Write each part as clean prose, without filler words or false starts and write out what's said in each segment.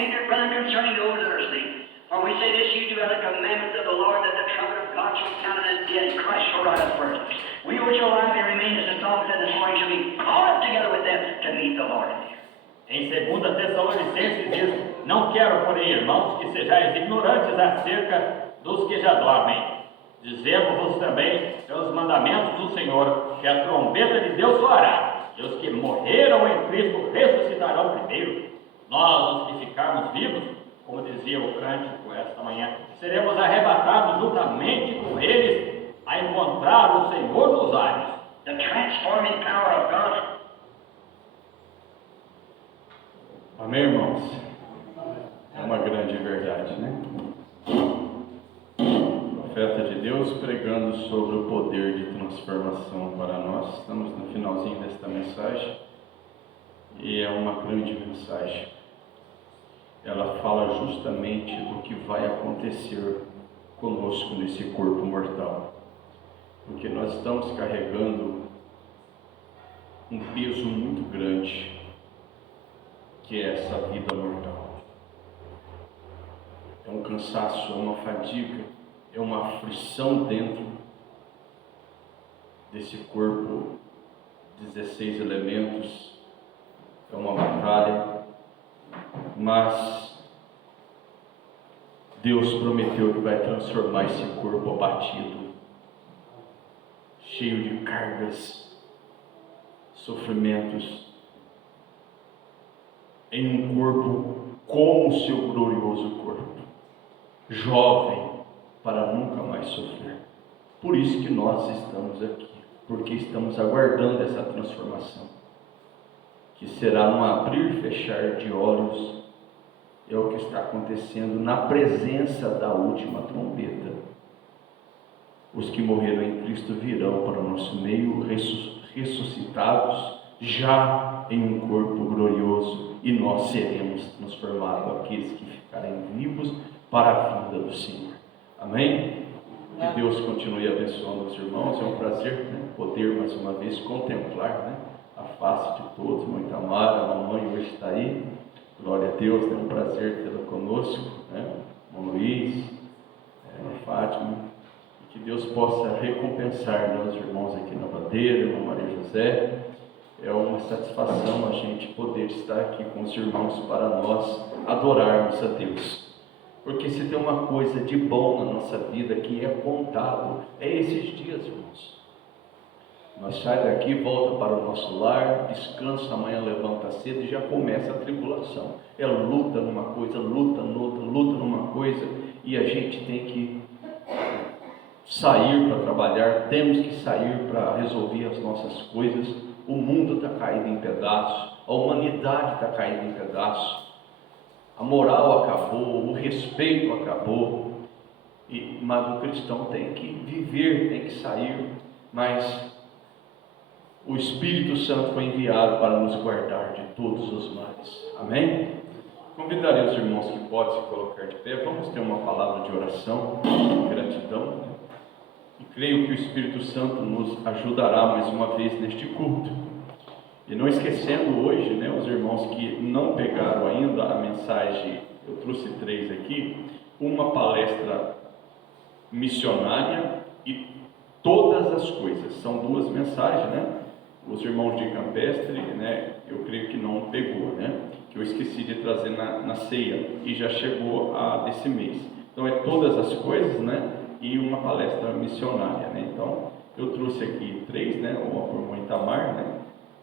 came to Brother concerning those that are asleep. For we say this, you do have the commandments of the Lord, that the trumpet of God shall sound and the dead in Christ shall rise up first. We which are alive and remain, as the song said this morning, shall be caught up together with them to meet the Lord. Em 2 Tessalonicenses diz: não quero, porém, irmãos, que sejais ignorantes acerca dos que já dormem. Dizemos-vos também, pelos mandamentos do Senhor, que a trombeta de Deus soará, e os que morreram em Cristo ressuscitarão primeiro. Nós, os que ficarmos vivos, como dizia o cântico esta manhã, seremos arrebatados juntamente com eles a encontrar o Senhor nos ares. The transforming power of God. Amém, irmãos? É uma grande verdade, né? Profeta de Deus pregando sobre o poder de transformação para nós. Estamos no finalzinho desta mensagem e é uma grande mensagem. Ela fala justamente do que vai acontecer conosco nesse corpo mortal, porque nós estamos carregando um peso muito grande, que é essa vida mortal. É um cansaço, é uma fadiga, é uma aflição dentro desse corpo, 16 elementos, é uma batalha, mas Deus prometeu que vai transformar esse corpo abatido, cheio de cargas, sofrimentos, em um corpo como o seu glorioso corpo, jovem, para nunca mais sofrer. Por isso que nós estamos aqui, porque estamos aguardando essa transformação, que será num abrir e fechar de olhos. É o que está acontecendo na presença da última trombeta. Os que morreram em Cristo virão para o nosso meio ressuscitados, já em um corpo glorioso, e nós seremos transformados, aqueles que ficarem vivos, para a vinda do Senhor. Amém? Que Deus continue abençoando os irmãos. É um prazer, né, poder mais uma vez contemplar, né, a face de todos. Mãe Tamara, a mamãe hoje está aí. Glória a Deus, é um prazer tê-la conosco, né? Irmão Luiz, Fátima. Que Deus possa recompensar, né, os irmãos aqui na Bandeira, irmã Maria José. É uma satisfação a gente poder estar aqui com os irmãos para nós adorarmos a Deus. Porque se tem uma coisa de bom na nossa vida que é contado, é esses dias, irmãos. Nós saímos daqui, volta para o nosso lar, descansa, amanhã levanta cedo e já começa a tribulação. É luta numa coisa, luta noutra, luta numa coisa, e a gente tem que sair para trabalhar, temos que sair para resolver as nossas coisas. O mundo está caído em pedaços, a humanidade está caída em pedaços, a moral acabou, o respeito acabou, mas o cristão tem que viver, tem que sair, mas o Espírito Santo foi enviado para nos guardar de todos os males. Amém? Convidarei os irmãos que podem se colocar de pé. Vamos ter uma palavra de oração, de gratidão. E creio que o Espírito Santo nos ajudará mais uma vez neste culto. E não esquecendo hoje, né, os irmãos que não pegaram ainda a mensagem, eu trouxe 3 aqui, uma palestra missionária e todas as coisas. São 2 mensagens, né? Os irmãos de Campestre, né, eu creio que não pegou, né, que eu esqueci de trazer na ceia, e já chegou a desse mês. Então é todas as coisas, né, e uma palestra missionária, né. Então eu trouxe aqui 3, né, uma para o irmão Itamar, né,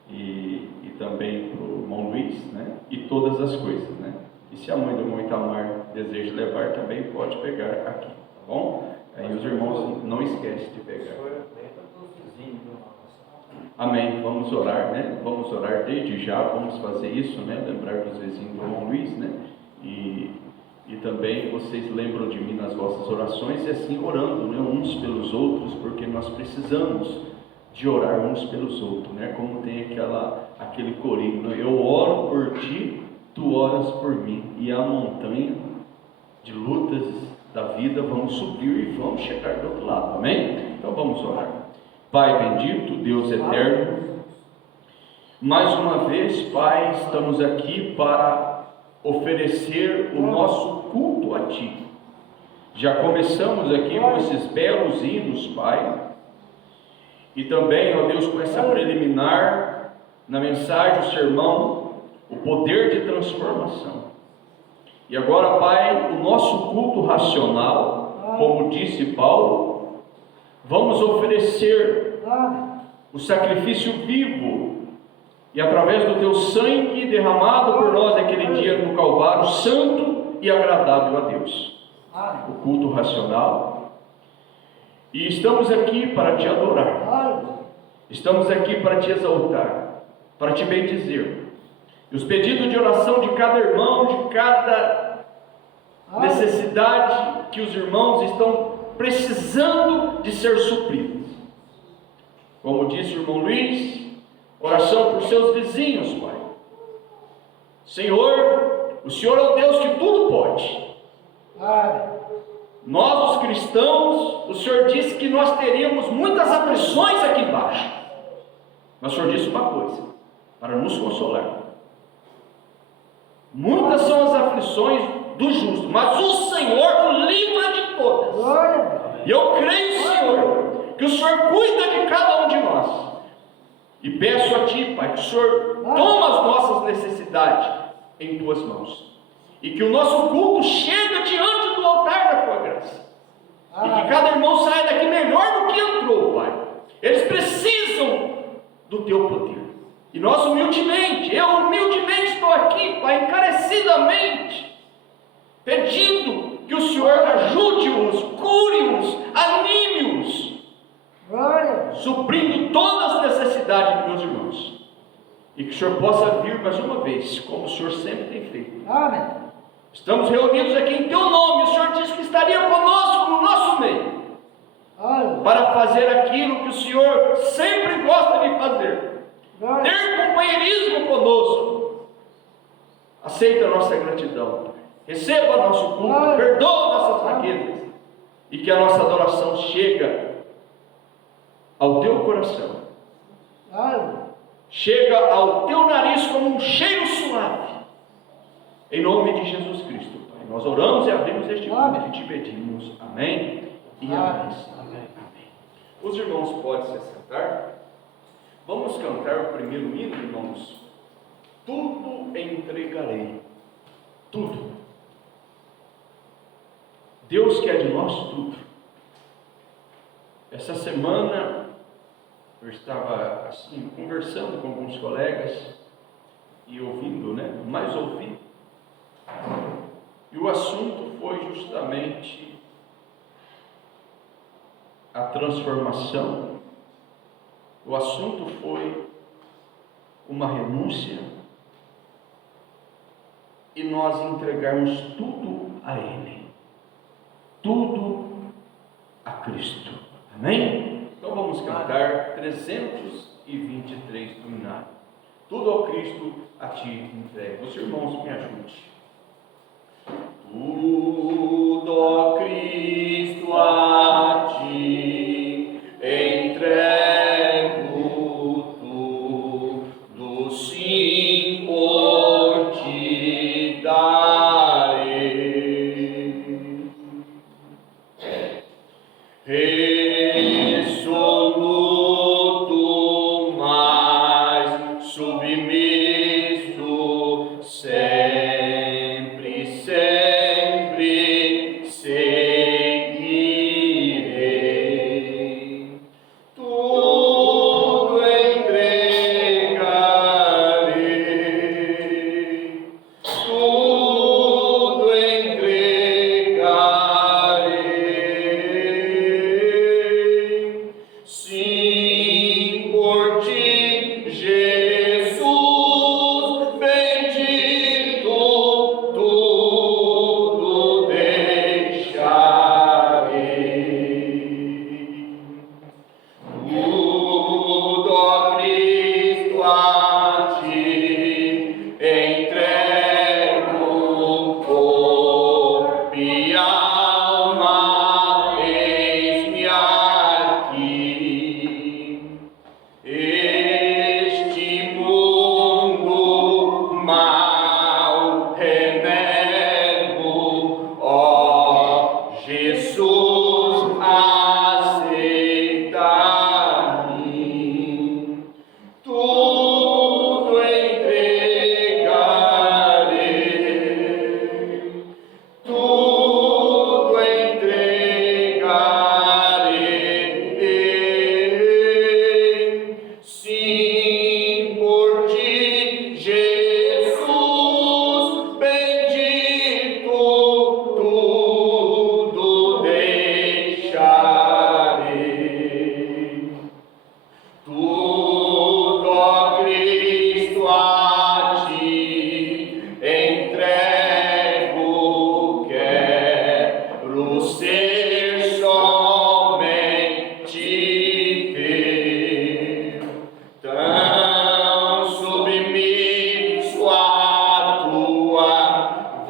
e também para o irmão Luiz, né, e todas as coisas, né. E se a mãe do irmão Itamar deseja levar, também pode pegar aqui, tá bom? Aí os irmãos não esquecem de pegar. Amém, vamos orar, né? Vamos orar desde já, vamos fazer isso, né? Lembrar dos vizinhos do irmão Luiz, né? E também vocês lembram de mim nas vossas orações, e assim orando, né? Uns pelos outros, porque nós precisamos de orar uns pelos outros, né? Como tem aquele corinho, né? Eu oro por ti, tu oras por mim, e a montanha de lutas da vida vamos subir e vamos chegar do outro lado, amém? Então vamos orar. Pai bendito, Deus eterno, mais uma vez, Pai, estamos aqui para oferecer o nosso culto a Ti. Já começamos aqui com esses belos hinos, Pai, e também, ó Deus, com essa preliminar na mensagem, o sermão, o poder de transformação. E agora, Pai, o nosso culto racional, como disse Paulo, vamos oferecer o sacrifício vivo e através do Teu sangue derramado por nós naquele dia no Calvário, santo e agradável a Deus. O culto racional. E estamos aqui para Te adorar. Estamos aqui para Te exaltar, para Te bendizer. E os pedidos de oração de cada irmão, de cada necessidade que os irmãos estão precisando de ser supridos. Como disse o irmão Luiz, oração por seus vizinhos, Pai. Senhor, o Senhor é o Deus que tudo pode. Nós, os cristãos, o Senhor disse que nós teríamos muitas aflições aqui embaixo. Mas o Senhor disse uma coisa, para nos consolar. Muitas são as aflições do justo, mas o Senhor o livra de todas. E eu creio, Senhor, que o Senhor cuida de cada um de nós. E peço a Ti, Pai, que o Senhor toma as nossas necessidades em Tuas mãos. E que o nosso culto chegue diante do altar da Tua graça. E que cada irmão saia daqui melhor do que entrou, Pai. Eles precisam do Teu poder. E nós humildemente, eu humildemente estou aqui, Pai, encarecidamente, pedindo que o Senhor ajude-os, cure-os, anime-os, suprindo todas as necessidades dos meus irmãos. E que o Senhor possa vir mais uma vez, como o Senhor sempre tem feito. Amém. Estamos reunidos aqui em Teu nome. O Senhor disse que estaria conosco no nosso meio, para fazer aquilo que o Senhor sempre gosta de fazer, ter companheirismo conosco. Aceita a nossa gratidão, receba nosso culto, perdoa nossas fraquezas, e que a nossa adoração chegue ao Teu coração, chega ao Teu nariz como um cheiro suave. Em nome de Jesus Cristo, Pai, nós oramos e abrimos este culto e Te pedimos. Amém e amém. Amém. Os irmãos podem se assentar. Vamos cantar o primeiro hino, irmãos. Tudo entregarei. Tudo. Deus quer de nós tudo. Essa semana eu estava assim conversando com alguns colegas e ouvindo, mais ouvi. E o assunto foi justamente a transformação. O assunto foi uma renúncia e nós entregarmos tudo a Ele, tudo a Cristo. Amém? Então vamos cantar 323 do Inário. Tudo ao Cristo a Ti entrego. Os irmãos me ajudem. Tudo, ó Cristo, a Ti entrego, tudo sim por Ti darei. Resoluto, mais submisso, sem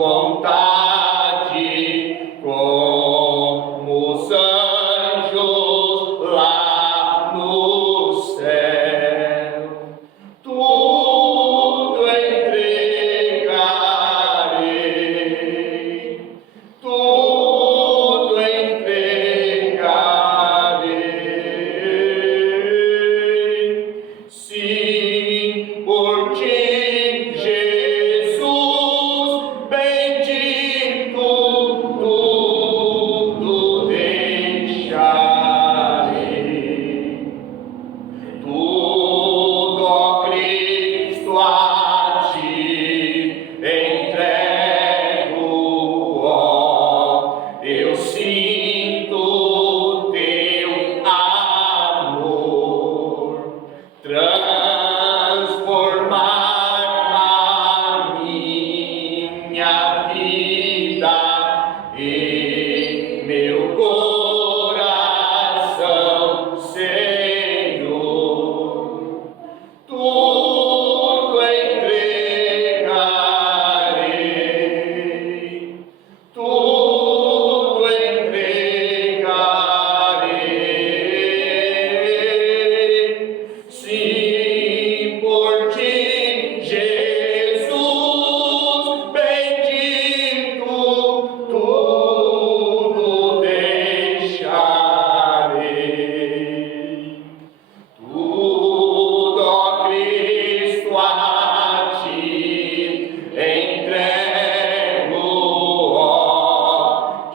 vontade, como os anjos lá no céu. Tudo entregarei, tudo entregarei. Sim, por ti, Jesus, bendito, tudo deixarei. Tudo, ó Cristo, a ti entrego, ó. Eu sinto teu amor transformar a minha vida e meu coração, Senhor. Tudo entregarei, tudo entregarei. Sim, por ti, Jesus, bendito, tudo deixarei. Tudo, ó Cristo, a ti entrego, ó.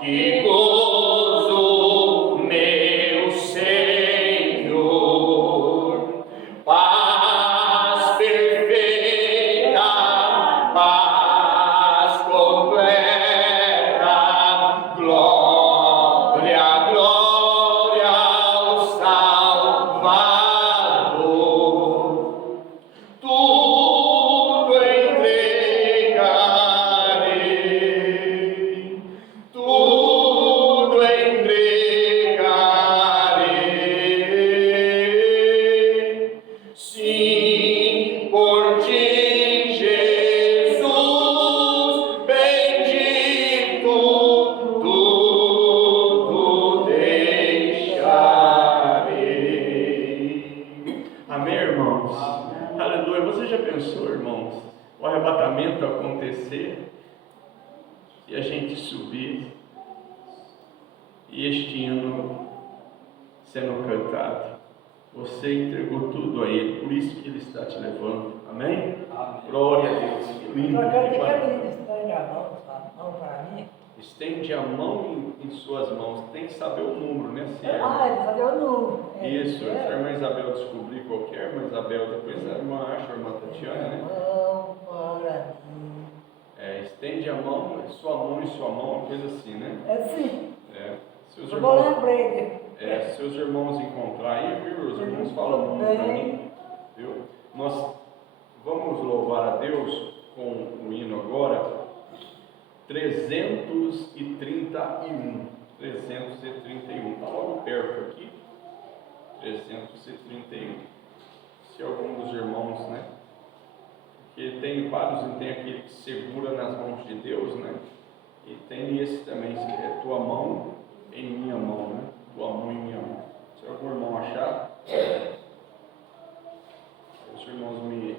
Que gozo, meu Senhor. Paz perfeita, paz completa, glória, glória ao Salvador. Tudo entregarei, tudo entregarei. Sim, por ti, Jesus, bendito, tudo deixarei. Amém, irmãos? Aleluia. Você já pensou, irmãos, o arrebatamento acontecer e a gente subir e este hino sendo cantado? Você entregou tudo a Ele, por isso que Ele está te levando. Amém? Glória a Deus. Que lindo. Eu Que quero maravilha. estender a mão para mim. Estende a mão em suas mãos. Tem que saber o número, né? Se é- Ele fazer o número. Isso, se a irmã Isabel descobrir qualquer, irmã Isabel, depois a irmã acha, a irmã Tatiana, né? Mão para mim. Estende a mão, sua mão em sua mão, uma coisa assim, né? É sim. Seus Eu vou irmãos, lembrei. seus irmãos encontrar aí, viu? Os irmãos falam o número para mim, viu? Nós vamos louvar a Deus com o hino agora, 331. 331, está logo perto aqui. 331. Se algum dos irmãos, né? Porque tem vários, e tem aquele que segura nas mãos de Deus, né? E tem esse também, que é tua mão em minha mão, né? Tua mão em minha mão. Se algum irmão achar, os irmãos me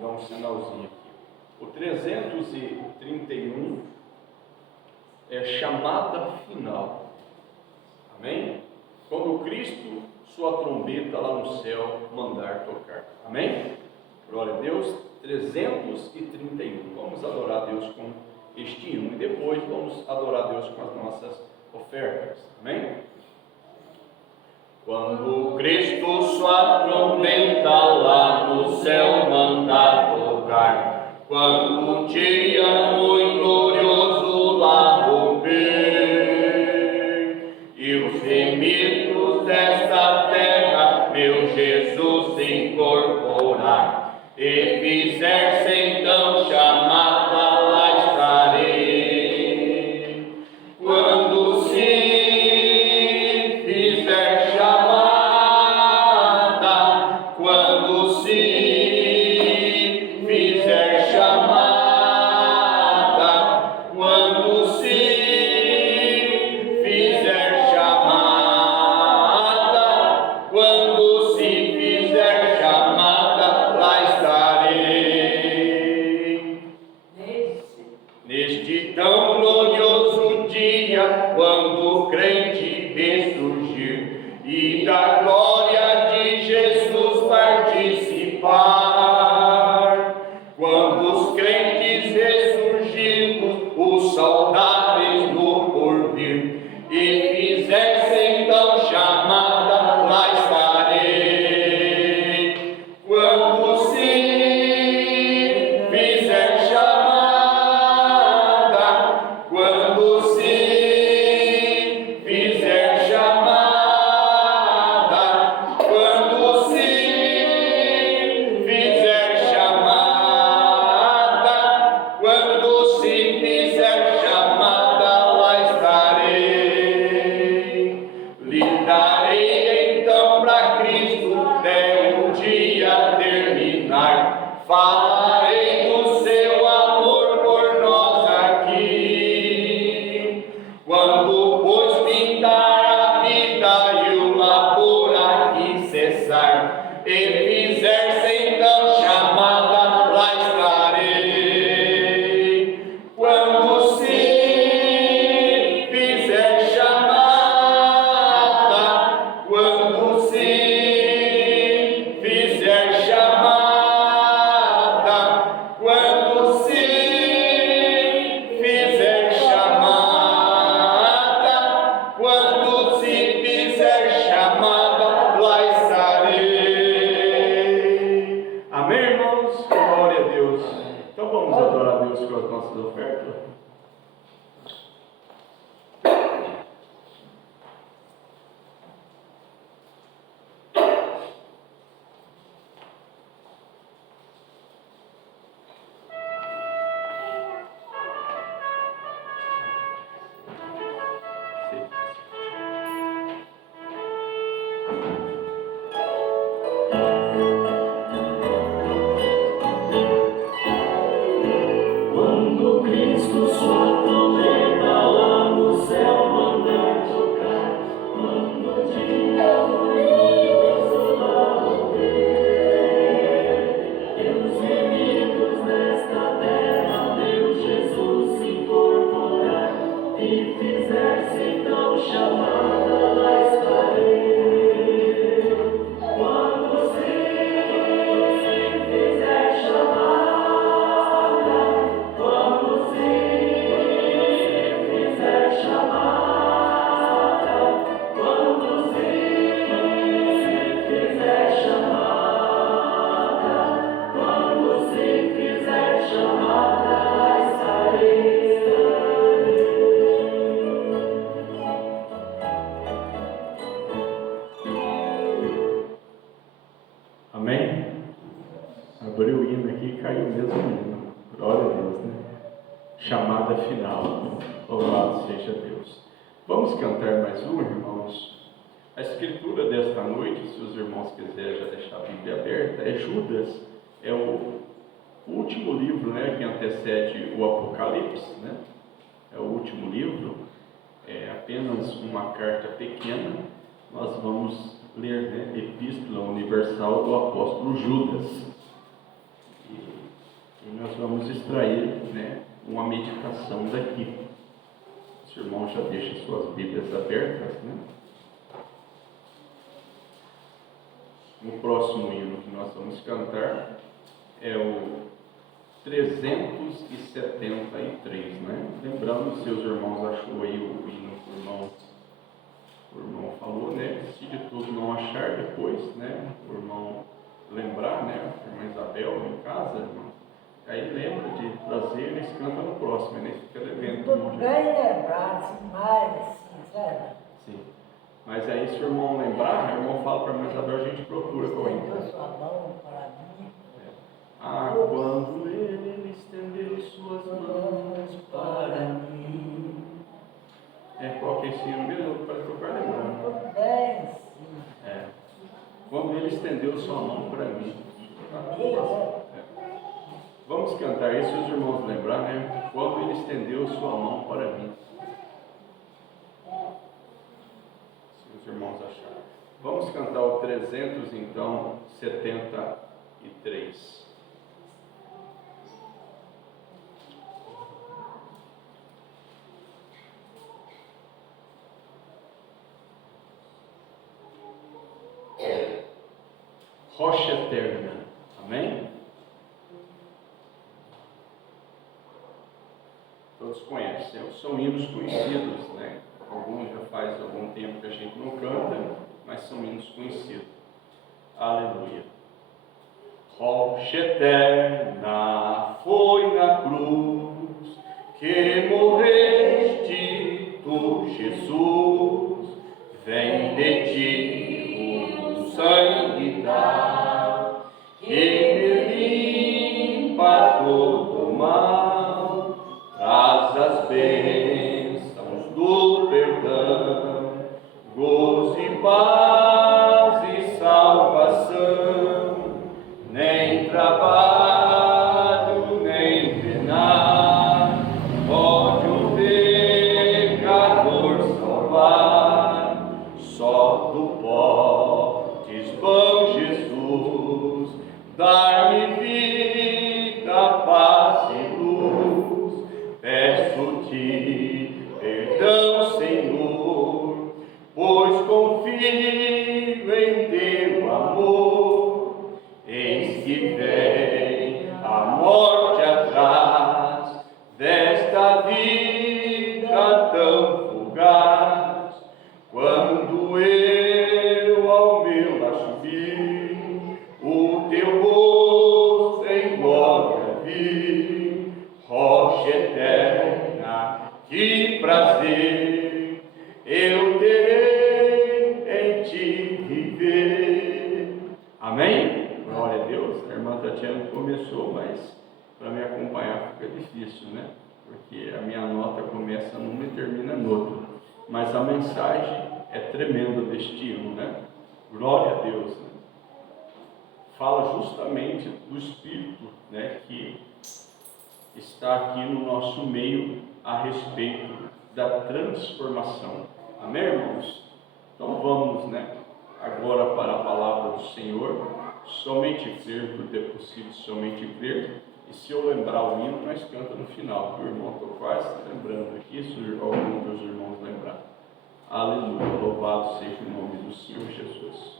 dão um sinalzinho aqui. O 331 é chamada final. Amém? Quando Cristo, sua trombeta lá no céu, mandar tocar. Amém? Glória a Deus. 331. Vamos adorar a Deus com este hino e depois vamos adorar a Deus com as nossas ofertas. Amém? Quando Cristo sua trombeta lá no céu mandar tocar, quando um dia muito glorioso lá romper, e os remidos desta terra, meu Jesus, se incorporar, e fizer-se então chamada, lá estarei. Quando se fizer chamada, quando se fizer chamada, Neste tão glorioso dia, quando o crente ressurgir e da glória de Jesus participar, quando os crentes ressurgidos o saudares no porvir e fizessem então chamada, lá estarei. Quando sim fizer chamada, quando sim fizer chamada, quando sim fizer chamada, quando sim fizer chamada, lá estarei. Lhe darei então para Cristo até o dia terminar. Falarei do seu amor por nós aqui. Quando pois pintar a vida e o labor aqui cessar, e fizer-se então chamada, lá estarei. Quando sim fizer chamada, quando sim fizer chamada, quando sim fizer chamada, quando sim fizer chamada, lá estarei. Amém, irmãos? Glória a Deus. Então vamos adorar a Deus com as nossas ofertas. Quando Cristo sua trombeta lá no céu mandar tocar, quando o dia glorioso lá romper, e os inimigos desta terra meu Jesus se incorporar e fizer-se então chamada, lá estarei. Quando sim fizer chamada, quando sim fizer chamada, quando sim fizer chamada, quando sim fizer chamada, lá estarei. Amém? Abriu o hino aqui e caiu mesmo o hino. Glória a Deus, né? Chamada final. Louvado seja Deus. Vamos cantar mais uma, irmãos. A escritura desta noite, se os irmãos quiserem já deixar a Bíblia aberta, é Judas. É o último livro, né, que antecede o Apocalipse, né? É o último livro. É apenas uma carta pequena. Nós vamos ler, né, Epístola Universal do Apóstolo Judas. E nós vamos extrair, né, uma meditação daqui. Os irmãos já deixam suas Bíblias abertas, né? O próximo hino que nós vamos cantar é o 373, né? Lembrando, se os irmãos achou aí o hino que o irmão falou, né? Se de tudo não achar depois, né? O irmão lembrar, né? A irmã Isabel em casa, irmão. Aí lembra de trazer, eles cantam no próximo, né? Fica devendo. Tudo bem lembrado, mais assim, sabe? Sim. Mas aí, se o irmão lembrar, o irmão fala para a irmã Isabel, a gente procura qual Estendeu hino. sua mão para mim. Ah, quando ele estendeu suas mãos para mim. Qual que é esse hino mesmo? Parece que eu quero lembrar. Tudo bem, sim. Quando ele estendeu sua mão para mim. Mesmo? Vamos cantar isso, se os irmãos lembrar, né? Quando ele estendeu sua mão para mim. Se os irmãos acharem. Vamos cantar o 373. rocha eterna. Amém? Todos conhecem, são hinos conhecidos, né? Alguns já faz algum tempo que a gente não canta, mas são hinos conhecidos. Aleluia. Rocha eterna, foi na cruz que morreste tu, Jesus. Vem de ti o sangue dá, que me limpa todo mal, traz as bênçãos do perdão, gozo e paz e salvação, nem trabalho, nem penar, pode o pecador salvar, só tu podes, bom Jesus, dar-me vida, paz e luz. Peço-te perdão, Senhor, pois confio em teu amor. Eis que vem a morte atrás desta vida tão fugaz. Quando eu ao meu lar subi, o teu rosto em glória vi. Rocha eterna, que prazer eu terei em ti viver. Amém? Glória a Deus. A irmã Tatiana começou, mas para me acompanhar fica difícil, né? Porque a minha nota começa numa e termina noutra. Mas a mensagem é tremenda deste hino, né? Glória a Deus, né? Fala justamente do Espírito, né, que está aqui no nosso meio a respeito da transformação. Amém, irmãos? Então vamos, né, agora para a palavra do Senhor. Somente crer, tudo é possível, somente crer. E se eu lembrar o hino, nós cantamos no final, viu, irmão? Estou quase lembrando aqui, se algum dos irmãos lembrar. Aleluia, louvado seja o nome do Senhor Jesus.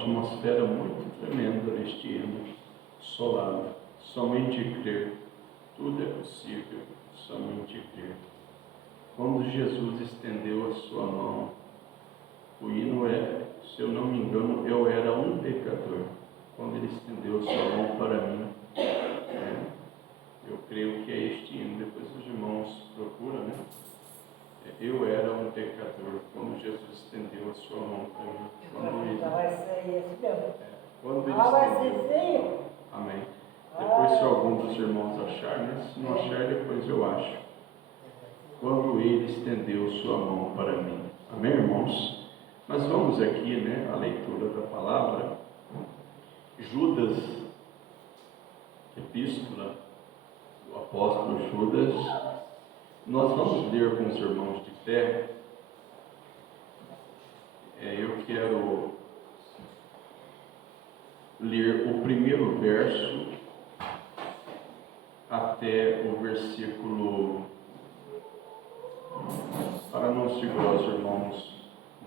Atmosfera muito tremenda neste hino, solado. Somente crer, tudo é possível, somente crer. Quando Jesus estendeu a sua mão, o hino é, se eu não me engano, eu era um pecador. Quando ele estendeu a sua mão para mim, eu creio que é este hino. Depois os irmãos procuram, né? Eu era um pecador quando Jesus estendeu a sua mão para mim. Vai ser esse mesmo. Quando ele Vai estendeu. ser feio. Amém. Depois, se algum dos irmãos achar, né? Se não achar, depois eu acho. Quando ele estendeu sua mão para mim. Amém, irmãos? Mas vamos aqui, né? A leitura da palavra. Judas, que epístola do apóstolo Judas. Nós vamos ler com os irmãos de pé. Eu quero ler o primeiro verso até o versículo, para não segurar os irmãos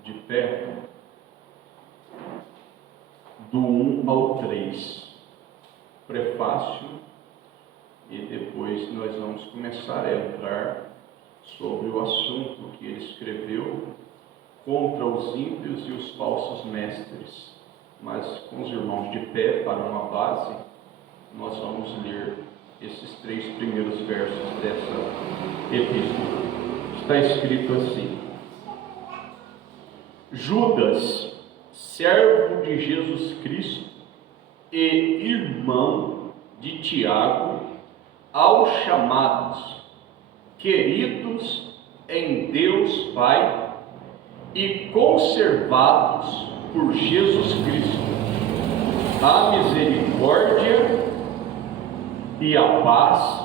de pé, do 1 ao 3, prefácio, e depois nós vamos começar a entrar sobre o assunto que ele escreveu contra os ímpios e os falsos mestres. Mas com os irmãos de pé, para uma base, nós vamos ler esses 3 primeiros versos dessa epístola. Está escrito assim: Judas, servo de Jesus Cristo e irmão de Tiago, aos chamados, queridos em Deus Pai e conservados por Jesus Cristo, a misericórdia e a paz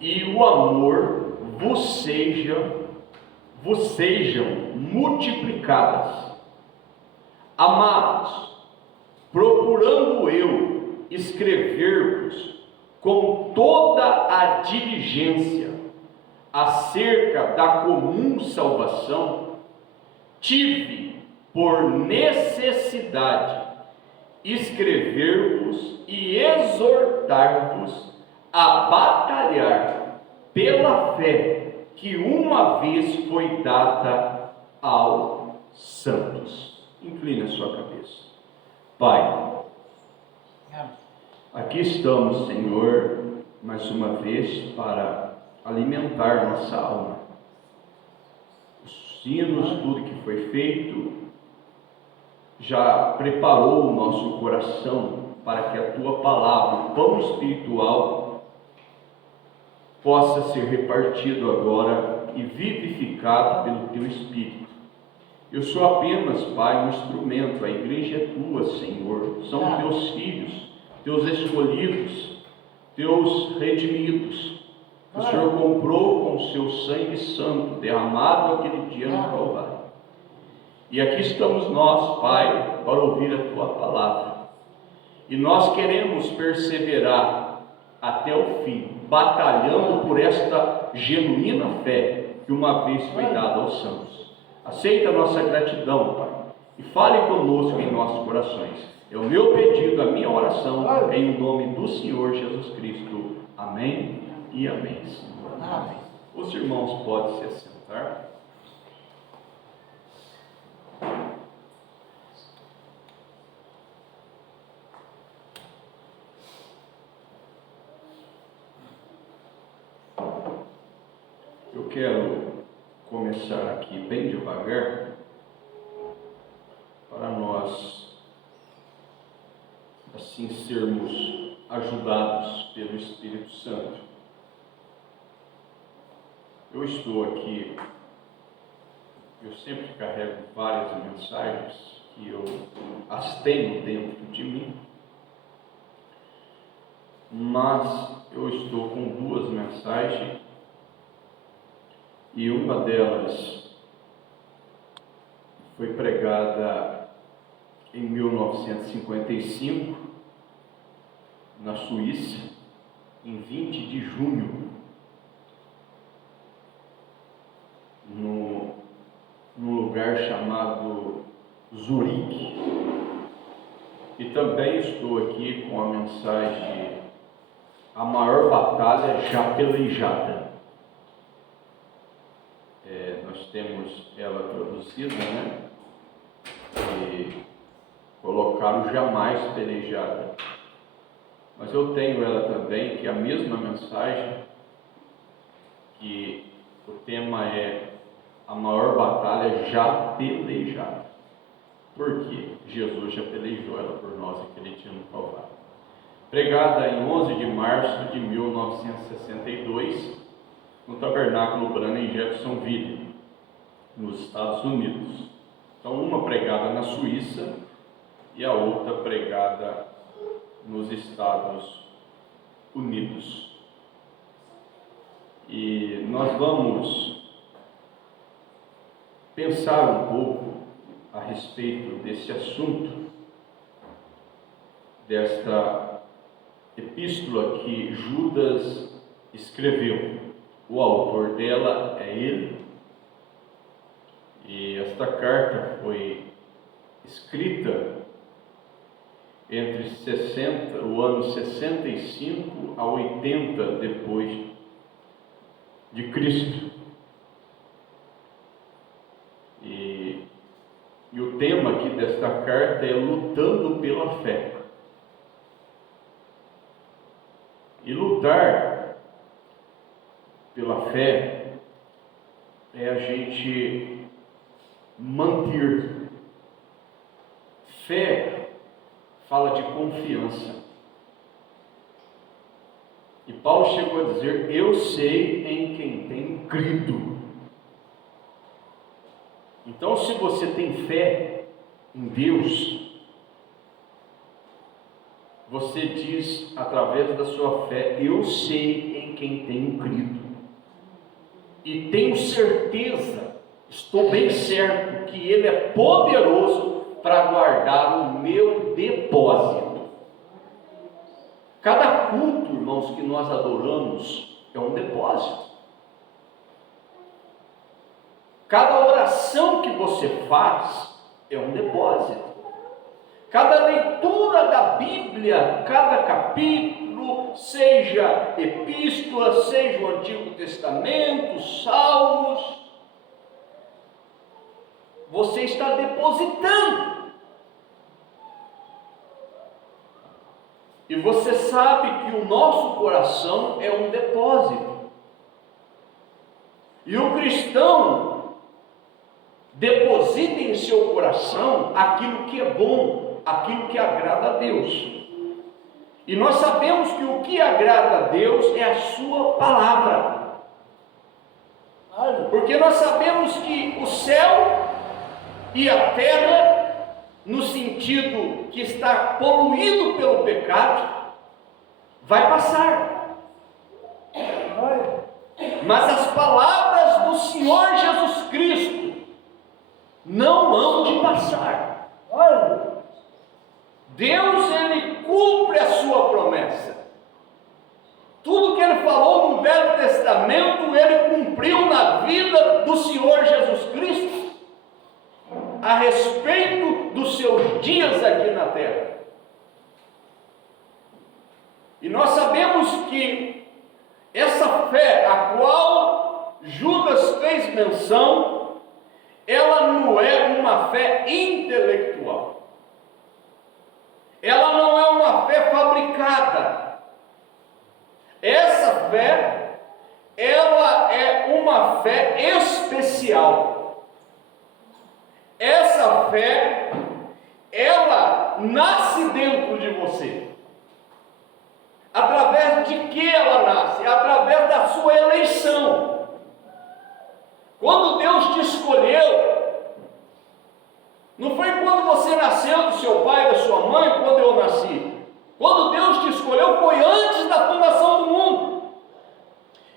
e o amor vos sejam multiplicadas. Amados, procurando eu escrever-vos com toda a diligência acerca da comum salvação, tive por necessidade escrever-vos e exortar-vos a batalhar pela fé que uma vez foi dada aos santos. Incline a sua cabeça. Pai, aqui estamos, Senhor, mais uma vez para alimentar nossa alma. Os sinos, tudo que foi feito, já preparou o nosso coração para que a Tua palavra, o pão espiritual, possa ser repartido agora e vivificado pelo Teu Espírito. Eu sou apenas, Pai, um instrumento. A igreja é Tua, Senhor. São Teus filhos, Teus escolhidos, Teus redimidos. O Senhor comprou com o Seu sangue santo, derramado aquele dia no Calvário. E aqui estamos nós, Pai, para ouvir a Tua palavra. E nós queremos perseverar até o fim, batalhando por esta genuína fé que uma vez foi dada aos santos. Aceita a nossa gratidão, Pai, e fale conosco em nossos corações. É o meu pedido, a minha oração, em nome do Senhor Jesus Cristo. Amém e amém, Senhor. Amém. Os irmãos podem se assentar. Eu quero começar aqui bem devagar, para nós, assim, sermos ajudados pelo Espírito Santo. Eu estou aqui, eu sempre carrego várias mensagens que eu as tenho dentro de mim, mas eu estou com 2 mensagens, e uma delas foi pregada em 1955, na Suíça, em 20 de junho, num lugar chamado Zurique. E também estou aqui com a mensagem A Maior Batalha Já Pelejada. Nós temos ela traduzida, né? E colocaram Jamais Pelejada. Mas eu tenho ela também, que é a mesma mensagem, que o tema é A Maior Batalha Já Pelejada. Por quê? Jesus já pelejou ela por nós aquele dia no Calvário. Pregada em 11 de março de 1962, no Tabernáculo Branham em Jeffersonville, nos Estados Unidos. Então, uma pregada na Suíça e a outra pregada nos Estados Unidos. E nós vamos pensar um pouco a respeito desse assunto, desta epístola que Judas escreveu. O autor dela é ele, e esta carta foi escrita entre o ano 65 a 80 depois de Cristo. E o tema aqui desta carta é lutando pela fé. E lutar pela fé é a gente manter. Fé fala de confiança. E Paulo chegou a dizer: eu sei em quem tenho crido. Então, se você tem fé em Deus, você diz através da sua fé: eu sei em quem tenho crido. E tenho certeza, estou bem certo, que Ele é poderoso para guardar o meu depósito. Cada culto, irmãos, que nós adoramos é um depósito. Cada oração que você faz é um depósito. Cada leitura da Bíblia, cada capítulo, seja epístola, seja o Antigo Testamento, Salmos, você está depositando. E você sabe que o nosso coração é um depósito. E o cristão deposita em seu coração aquilo que é bom, aquilo que agrada a Deus. E nós sabemos que o que agrada a Deus é a sua palavra. Porque nós sabemos que o céu e a terra, no sentido que está poluído pelo pecado, vai passar. Mas as palavras do Senhor Jesus Cristo não hão de passar. Deus, Ele cumpre a sua promessa. Tudo que Ele falou no Velho Testamento, Ele cumpriu na vida do Senhor Jesus Cristo, a respeito dos seus dias aqui na terra. E nós sabemos que essa fé a qual Judas fez menção, ela não é uma fé intelectual. Ela não é uma fé fabricada. Essa fé, ela é uma fé especial. Essa fé, ela nasce dentro de você. Através de que ela nasce? Através da sua eleição. Quando Deus te escolheu, não foi quando você nasceu do seu pai e da sua mãe, quando eu nasci. Quando Deus te escolheu, foi antes da fundação do mundo.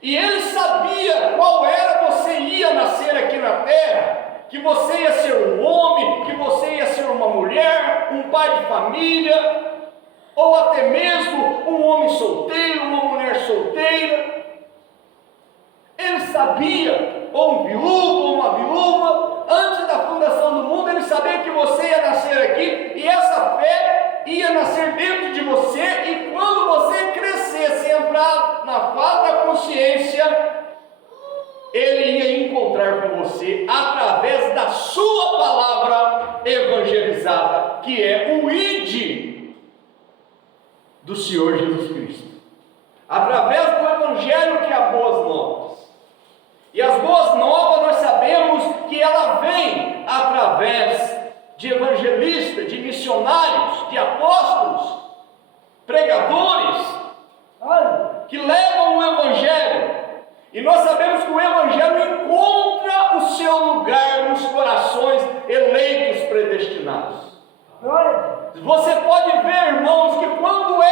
E Ele sabia qual era você ia nascer aqui na terra. Que você ia ser um homem, que você ia ser uma mulher, um pai de família, ou até mesmo um homem solteiro, uma mulher solteira. Ele sabia, ou um viúvo, ou uma viúva, antes da fundação do mundo, Ele sabia que você ia nascer aqui, e essa fé ia nascer dentro de você, e quando você crescesse, entrar na fase da consciência, Ele ia encontrar com você através da sua palavra evangelizada, que é o ID do Senhor Jesus Cristo. Através do Evangelho, que é boas novas. E as boas novas nós sabemos que ela vem através de evangelistas, de missionários, de apóstolos, pregadores, que levam o Evangelho. E nós sabemos que o Evangelho encontra o seu lugar nos corações eleitos, predestinados. Você pode ver, irmãos, que quando o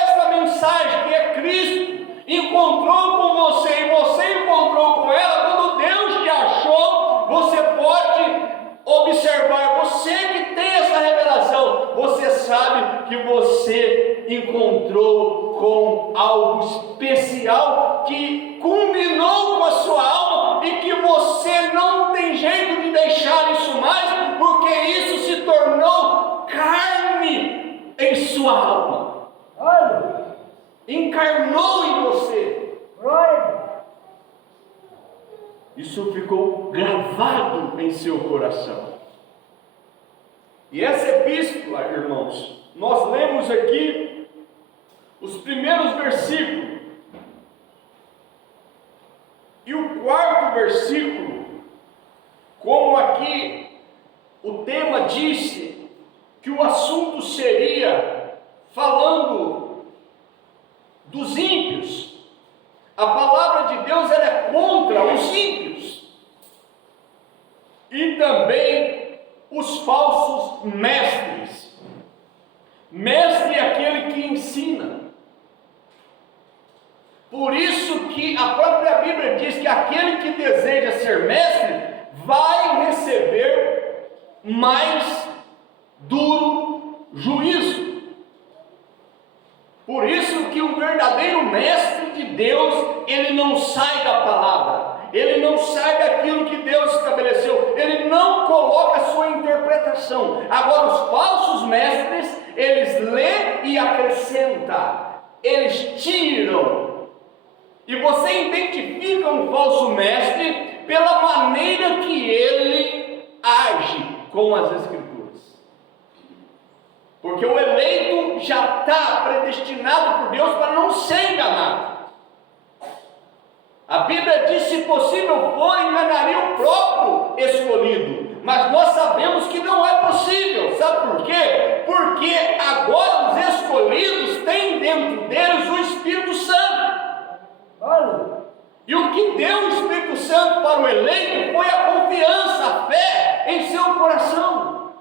que você encontrou com algo especial que combinou com a sua alma e que você não tem jeito de deixar isso mais, porque isso se tornou carne em sua alma, Olha, encarnou em você. glória. Isso ficou gravado em seu coração. E essa epístola, irmãos, nós lemos aqui os primeiros versículos. E o quarto versículo, como aqui o tema disse que o assunto seria falando dos ímpios. A palavra de Deus ela é contra os ímpios e também os falsos mestres. Mestre é aquele que ensina. Por isso que a própria Bíblia diz que aquele que deseja ser mestre vai receber mais duro juízo. Por isso que um verdadeiro mestre de Deus, ele não sai da palavra, ele não sai daquilo que Deus estabeleceu, ele não coloca a sua interpretação. Agora os falsos mestres, eles lêem e acrescentam, eles tiram. E você identifica um falso mestre pela maneira que ele age com as Escrituras. Porque o eleito já está predestinado por Deus para não ser enganado. A Bíblia diz: se possível for, enganaria o próprio escolhido. Mas nós sabemos que não é possível. Sabe por quê? Porque agora os escolhidos têm dentro deles o Espírito Santo. Olha, E o que deu o Espírito Santo para o eleito foi a confiança, a fé em seu coração.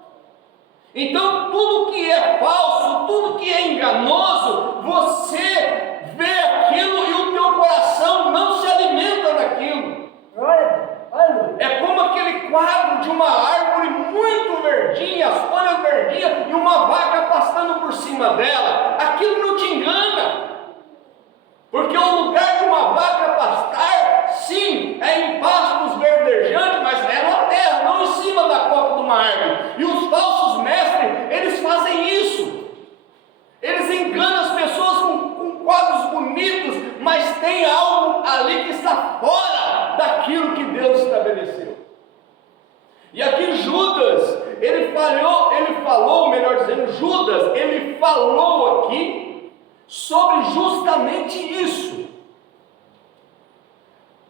Então, tudo que é falso, tudo que é enganoso, você vê aquilo e o teu coração não se alimenta daquilo. glória. Olha, É como aquele quadro de uma árvore muito verdinha, as folhas verdinhas e uma vaca pastando por cima dela. Aquilo não te engana. Porque o lugar de uma vaca pastar, sim, é em pastos verdejantes, mas é na terra, não em cima da copa de uma árvore. E os falsos mestres, eles fazem isso. Eles enganam as pessoas com quadros bonitos, mas tem algo ali que está fora daquilo que Deus estabeleceu. E aqui Judas, ele falou aqui sobre justamente isso.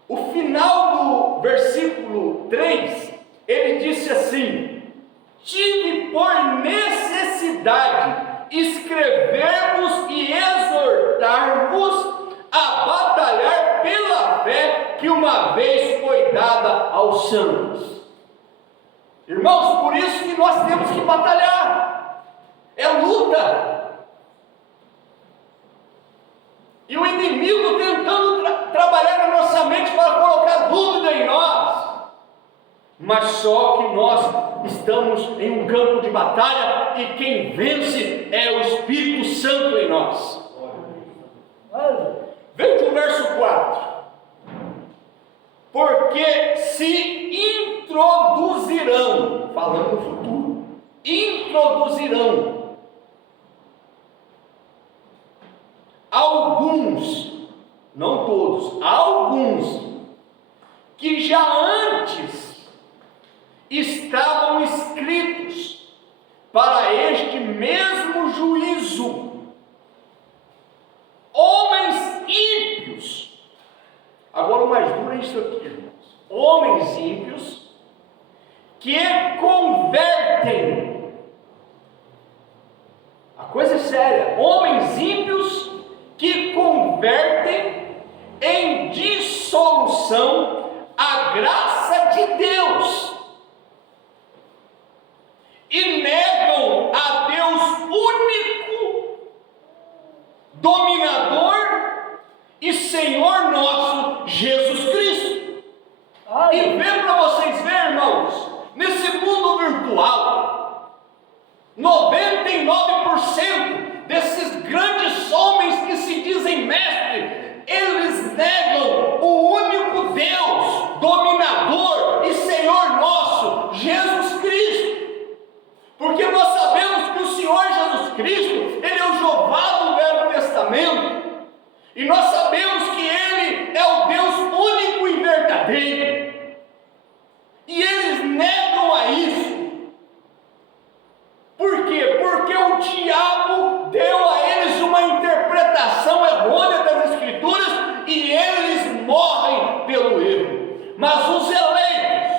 O final do versículo 3, ele disse assim: tive por necessidade escrever-vos e exortar-vos a batalhar pela fé que uma vez foi dada aos santos. Irmãos, por isso que nós temos que batalhar, é luta. E o inimigo tentando trabalhar na nossa mente para colocar dúvida em nós. Mas só que nós estamos em um campo de batalha e quem vence é o Espírito Santo em nós. olha, Veja o verso 4. Porque se introduzirão, falando no futuro, introduzirão alguns, não todos, alguns, que já antes estavam escritos para este mesmo juízo, homens ímpios. Agora o mais duro é isso aqui, irmãos. Homens ímpios que convertem. A coisa é séria. Homens ímpios que convertem em dissolução a graça de Deus e negam a Deus único, dominador e Senhor nosso Jesus Cristo. olha, E vê para vocês verem, irmãos, nesse mundo virtual, 99% Cristo, ele é o Jeová do Velho Testamento. E nós sabemos que ele é o Deus único e verdadeiro. E eles negam a isso. Por quê? Porque o diabo deu a eles uma interpretação errônea das Escrituras e eles morrem pelo erro. Mas os eleitos,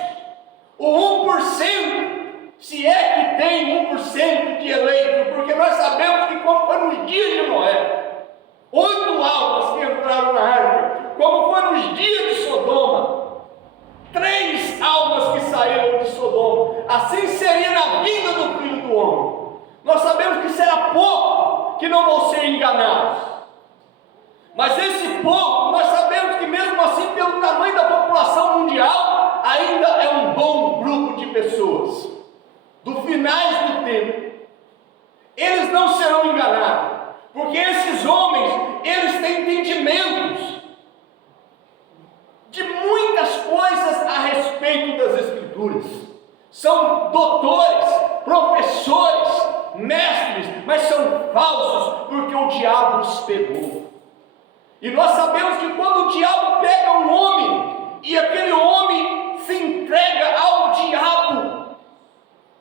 o 1%, se é que tem 1% de eleitos, porque nós sabemos que como foi nos dias de Noé, 8 almas que entraram na arca, como foi nos dias de Sodoma, 3 almas que saíram de Sodoma, assim seria na vinda do Filho do Homem. Nós sabemos que será pouco que não vão ser enganados, mas esse pouco, nós sabemos que mesmo assim, pelo tamanho da população mundial, ainda é um bom grupo de pessoas. Do finais do tempo, eles não serão enganados, porque esses homens, eles têm entendimentos de muitas coisas a respeito das Escrituras. São doutores, professores, mestres, mas são falsos, porque o diabo os pegou. E nós sabemos que quando o diabo pega um homem, e aquele homem se entrega ao diabo,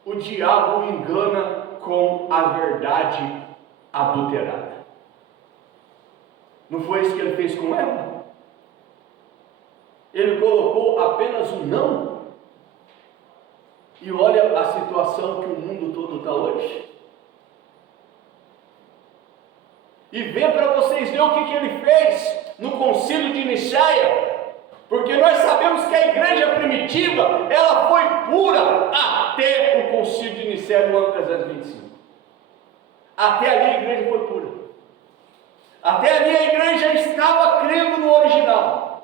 o diabo o engana com a verdade adulterada. Não foi isso que ele fez com Eva? Ele colocou apenas um não. E olha a situação que o mundo todo está hoje. E vê para vocês verem o que ele fez no concílio de Nicéia. Porque nós sabemos que a igreja primitiva, ela foi pura até o concílio de Nicéia no ano 325. Até ali a igreja foi pura. Até ali a igreja estava crendo no original.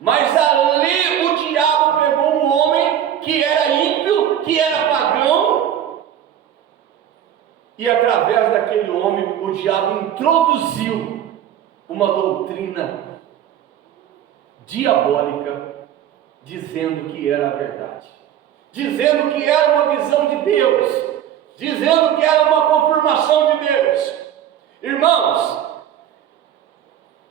Mas ali o diabo pegou um homem que era ímpio, que era pagão, e através daquele homem o diabo introduziu uma doutrina diabólica, dizendo que era a verdade, dizendo que era uma visão de Deus, dizendo que era uma confirmação de Deus. Irmãos,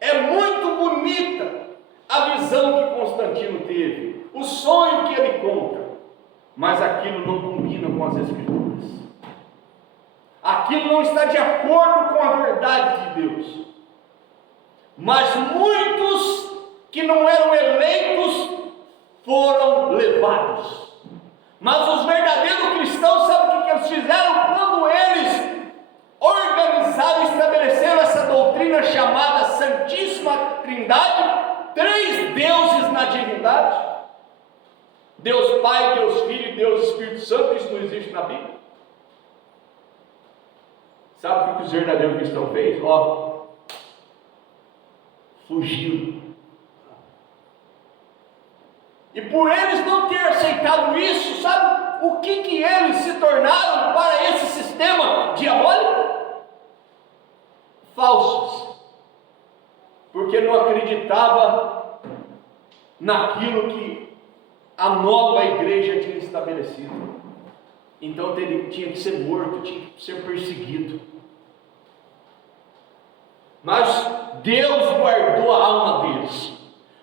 é muito bonita a visão que Constantino teve, o sonho que ele conta, mas aquilo não combina com as Escrituras, aquilo não está de acordo com a verdade de Deus. Mas muitos que não eram eleitos foram levados. Mas os verdadeiros cristãos, sabem o que eles fizeram quando eles organizaram e estabeleceram essa doutrina chamada Santíssima Trindade? 3 deuses na divindade: Deus Pai, Deus Filho e Deus Espírito Santo. Isso não existe na Bíblia. Sabe o que os verdadeiros cristãos fez? Fugiram. E por eles não ter aceitado isso, sabe o que eles se tornaram para esse sistema diabólico? Falsos. Porque não acreditava naquilo que a nova igreja tinha estabelecido. Então ele tinha que ser morto, tinha que ser perseguido. Mas Deus guardou a alma deles,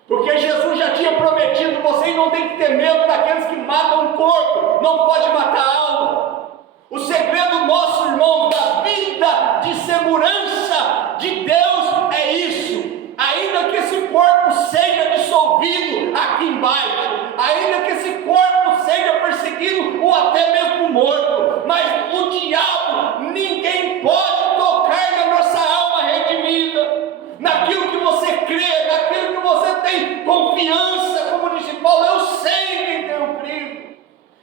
porque Jesus já tinha prometido: vocês não têm que ter medo daqueles que matam o corpo, não pode matar a alma. O segredo nosso, irmão, da vida de segurança de Deus é isso. Ainda que esse corpo seja dissolvido aqui embaixo, ainda que esse corpo seja perseguido ou até mesmo morto, mas o diabo, ninguém pode tocar na nossa alma redimida, naquilo que você crê, naquilo que você tem confiança, como disse Paulo: eu sei em quem tenho crido.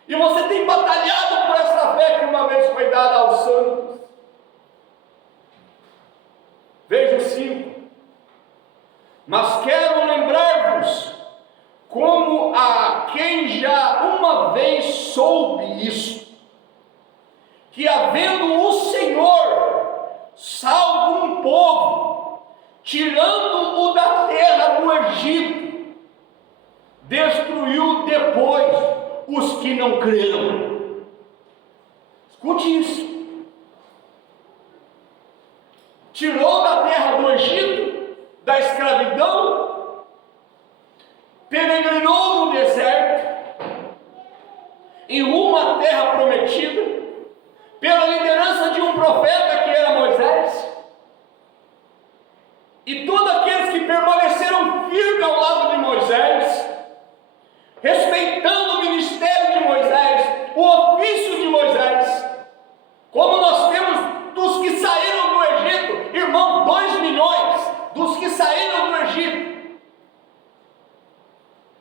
E você tem batalhado por essa fé que uma vez foi dada aos santos. Veja o 5. Mas quero lembrar-vos, como a quem já uma vez soube isso, que havendo o Senhor salvo um povo, tirando-o da terra do Egito, destruiu depois os que não creram. Escute isso. tirou da terra do Egito, da escravidão, peregrinou no deserto, em rumo à terra prometida, pela liderança de um profeta que era Moisés, e todos aqueles que permaneceram firmes ao lado de Moisés, respeitando o ministério de Moisés, o ofício de Moisés, como nós temos dos que saíram do Egito, irmão, 2 milhões dos que saíram do Egito,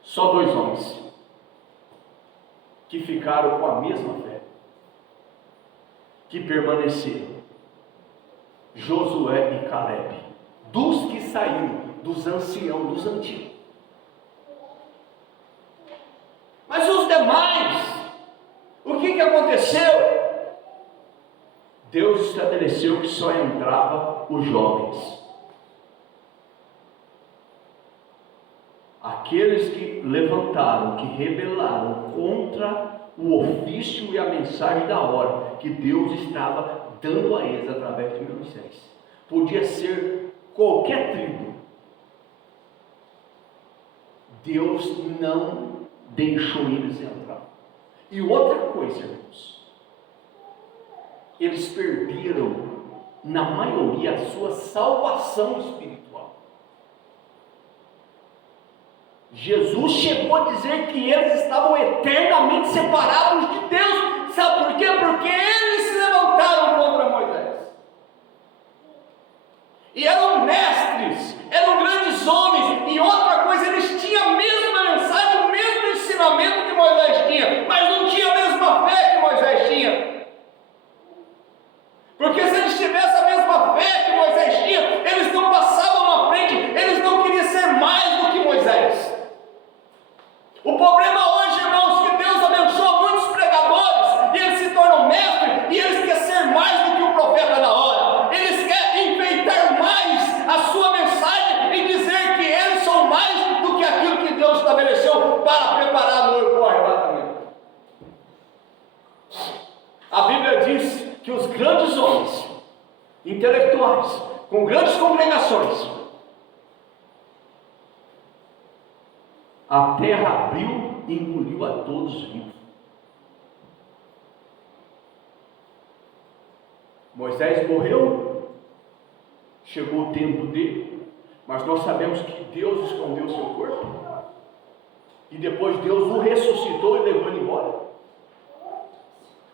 só 2 homens que ficaram com a mesma fé, que permaneceram, Josué e Caleb, dos que saíram, dos anciãos, dos antigos. Mas os demais, o que aconteceu? Deus estabeleceu que só entrava os jovens, aqueles que levantaram, que rebelaram contra o ofício e a mensagem da hora que Deus estava dando a eles através de Moisés. Podia ser qualquer tribo. Deus não deixou eles entrar. E outra coisa, irmãos, eles perderam, na maioria, a sua salvação espiritual. Jesus chegou a dizer que eles estavam eternamente separados de Deus. Sabe por quê? Porque eles se levantaram contra Moisés. E eram mestres, eram grandes homens, e outra coisa, eles tinham a mesma mensagem, o mesmo ensinamento que Moisés tinha, mas não tinha a mesma fé que Moisés tinha. Porque se eles tivessem a mesma fé que Moisés tinha, eles não passavam na frente, eles não queriam ser mais do que Moisés. O problema hoje, irmãos, que Deus abençoa muitos pregadores, e eles se tornam mestres, e eles querem ser mais do que o profeta da hora. Eles querem enfeitar mais a sua mensagem e dizer que eles são mais do que aquilo que Deus estabeleceu para preparar o arrebatamento. A Bíblia diz que os grandes homens, intelectuais, com grandes congregações, a terra abriu e engoliu a todos vivos. Moisés morreu, chegou o tempo dele, mas nós sabemos que Deus escondeu o seu corpo, e depois Deus o ressuscitou e levou ele embora.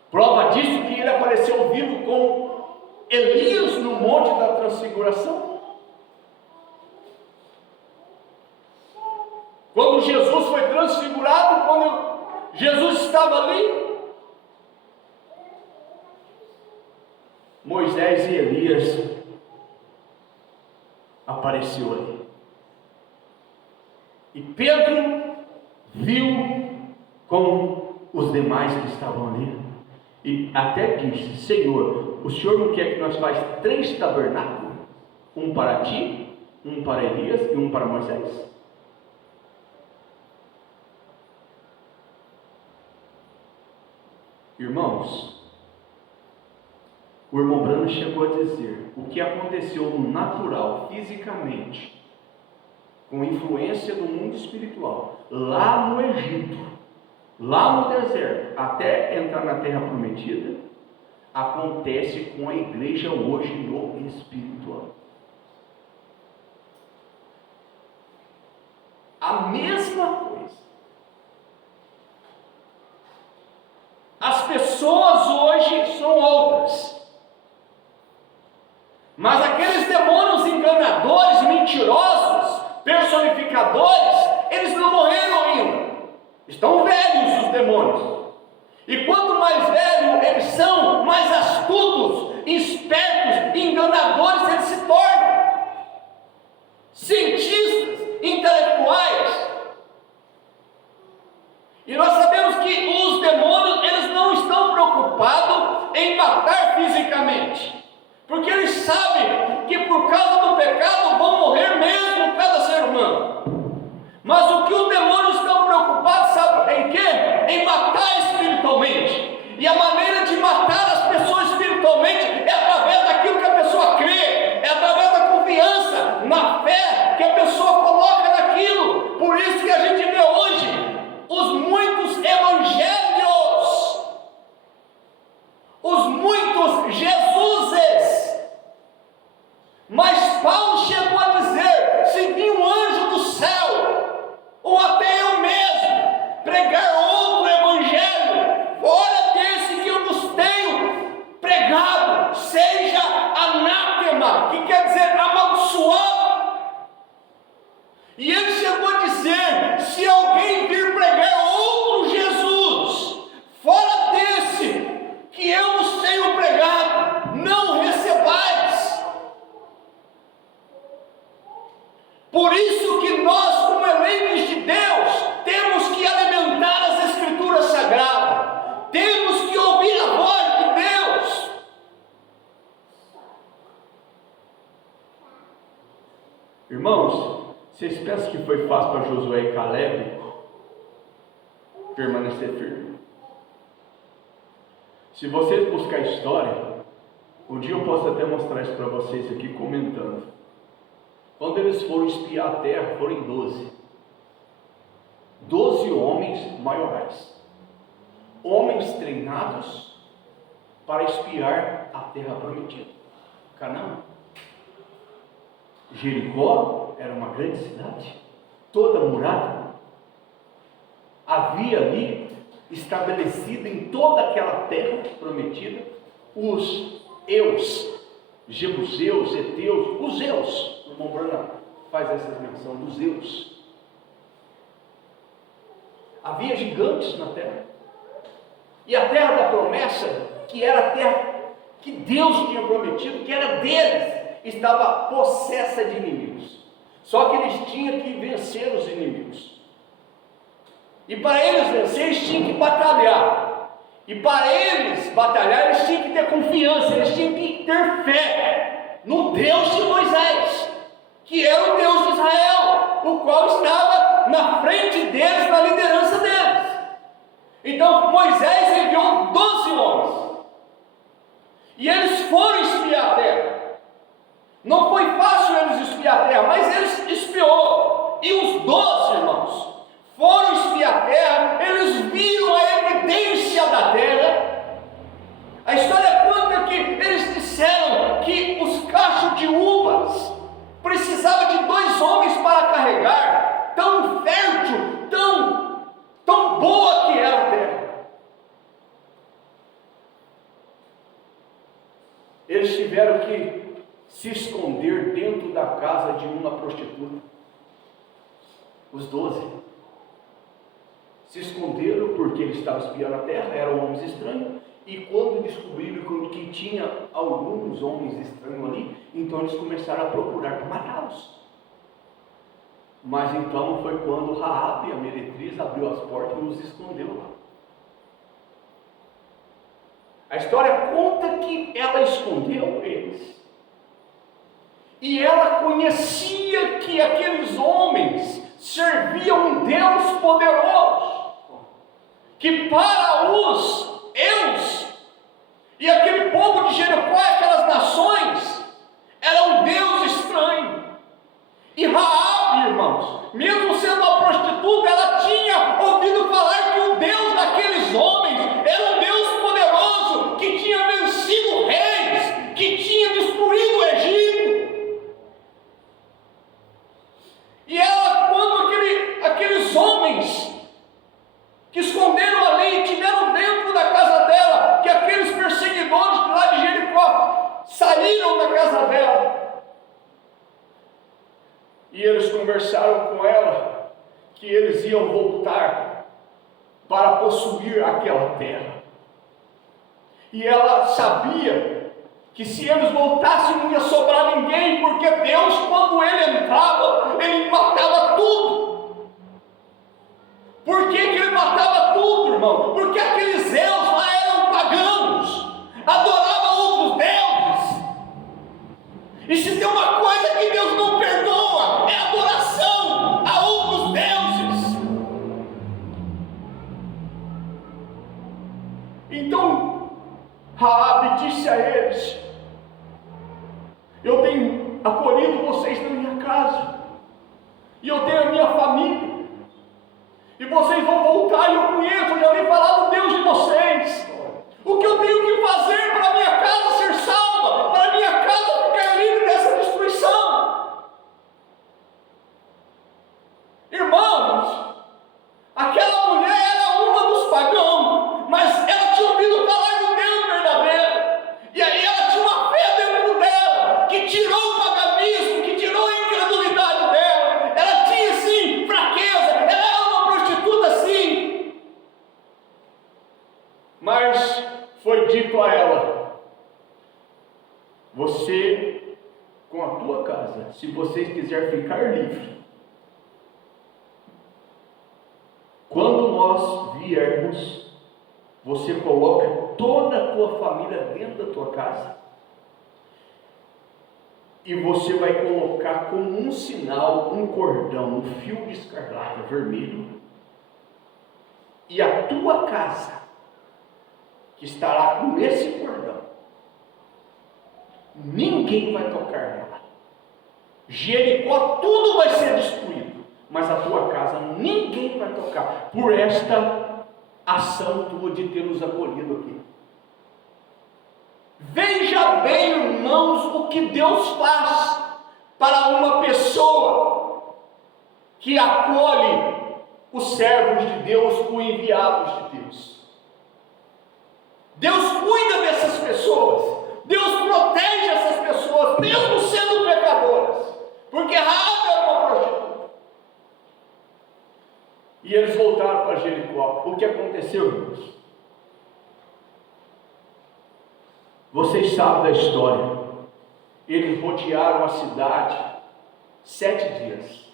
Prova disso que ele apareceu vivo com Elias no Monte da Transfiguração. Quando Jesus foi transfigurado, quando Jesus estava ali, Moisés e Elias apareceu ali. E Pedro viu com os demais que estavam ali. E até disse: Senhor, o Senhor não quer que nós façamos 3 tabernáculos? Um para ti, um para Elias e um para Moisés? Irmãos, o irmão Brano chegou a dizer: o que aconteceu no natural, fisicamente, com influência do mundo espiritual, lá no Egito, lá no deserto, até entrar na terra prometida, acontece com a igreja hoje no espiritual. A mesma coisa. As pessoas hoje são outras, mas aqueles demônios enganadores, mentirosos, personificadores, eles não morreram ainda. Estão velhos os demônios. E quanto mais velhos eles são, mais astutos, espertos, enganadores eles se tornam. Cientistas, intelectuais. E nós sabemos que os demônios, eles não estão preocupados em matar fisicamente. Porque eles sabem que por causa do pecado vão morrer mesmo cada ser humano. Mas o que os demônios estão preocupados, sabe em quê? Em matar espiritualmente. E a maneira de matar as pessoas espiritualmente é através daquilo que a pessoa crê, é através Irmãos, vocês pensam que foi fácil para Josué e Caleb permanecer firme? Se vocês buscar a história, um dia eu posso até mostrar isso para vocês aqui comentando. Quando eles foram espiar a terra, foram em 12 homens maiorais, homens treinados para espiar a terra prometida, Canaã. Jericó era uma grande cidade, toda murada. Havia ali estabelecido em toda aquela terra prometida os Eus, Jebuseus, Eteus, os Eus. O irmão Branham faz essa menção dos Eus. Havia gigantes na terra. E a terra da promessa, que era a terra que Deus tinha prometido, que era deles, estava possessa de inimigos. Só que eles tinham que vencer os inimigos. E para eles vencer, eles tinham que batalhar. E para eles batalhar, eles tinham que ter confiança, eles tinham que ter fé no Deus de Moisés, que era o Deus de Israel, o qual estava na frente deles, na liderança deles. Então Moisés enviou 12 homens, e eles foram espiar a terra. Não foi fácil eles espiar a terra, mas eles espiou. E os 12 irmãos foram espiar a terra, eles viram a evidência da terra. A história conta que eles disseram que os cachos de uvas precisavam de 2 homens para carregar, tão fértil, tão boa que era a terra. Eles tiveram que se esconder dentro da casa de uma prostituta. Os 12 se esconderam porque eles estavam espiando a terra, eram homens estranhos, e quando descobriram que tinha alguns homens estranhos ali, então eles começaram a procurar para matá-los. Mas então foi quando Raabe, a meretriz, abriu as portas e os escondeu lá. A história conta que ela escondeu eles. E ela conhecia que aqueles homens serviam um Deus poderoso, que para os Eus e aquele povo de Jericó, aquelas nações, era um Deus estranho. E Raabe, irmãos, mesmo sendo uma prostituta, ela tinha ouvido falar que o Deus daqueles homens era um Deus poderoso, que tinha vencido reis, que tinha destruído o Egito. E ela, quando aqueles homens que esconderam a lei, tiveram dentro da casa dela, que aqueles perseguidores lá de Jericó saíram da casa dela, e eles conversaram com ela que eles iam voltar para possuir aquela terra. E ela sabia que se eles voltassem não ia sobrar ninguém, porque Deus, quando ele entrava, ele matava tudo. Por que ele matava tudo, irmão? Porque aqueles Zeus lá eram pagãos, adoravam outros deuses. E se tem uma coisa que Deus não perdoa, é adoração a outros deuses. Então Raabe disse a eles: eu tenho acolhido vocês na minha casa, e eu tenho a minha família, e vocês vão voltar, e eu conheço, eu já ouvi falar do Deus de vocês. O que eu tenho que fazer para a minha casa ser salva, para a minha casa ficar livre dessa destruição? Irmãos, aquela mulher era uma dos pagãos, mas ela tinha ouvido falar do Deus verdadeiro, e aí ela tinha uma fé dentro dela, que tirou o paganismo, que tirou a incredulidade dela. Ela tinha sim fraqueza, ela era uma prostituta sim, mas foi dito a ela: você, com a tua casa, se vocês quiserem ficar livre, quando nós viermos, você coloca toda a tua família dentro da tua casa, e você vai colocar como um sinal, um cordão, um fio de escarlata vermelho, e a tua casa, que estará com esse cordão, ninguém vai tocar nela. Jericó, tudo vai ser destruído, mas a tua casa ninguém vai tocar, por esta ação tua de ter nos acolhido aqui. Veja bem, irmãos, o que Deus faz para uma pessoa que acolhe os servos de Deus, os enviados de Deus. Deus cuida dessas pessoas, Deus protege essas pessoas, mesmo sendo pecadoras, porque Raabe era uma prostituta. E eles voltaram para Jericó. O que aconteceu, irmãos? Vocês sabem da história. Eles rodearam a cidade 7 dias,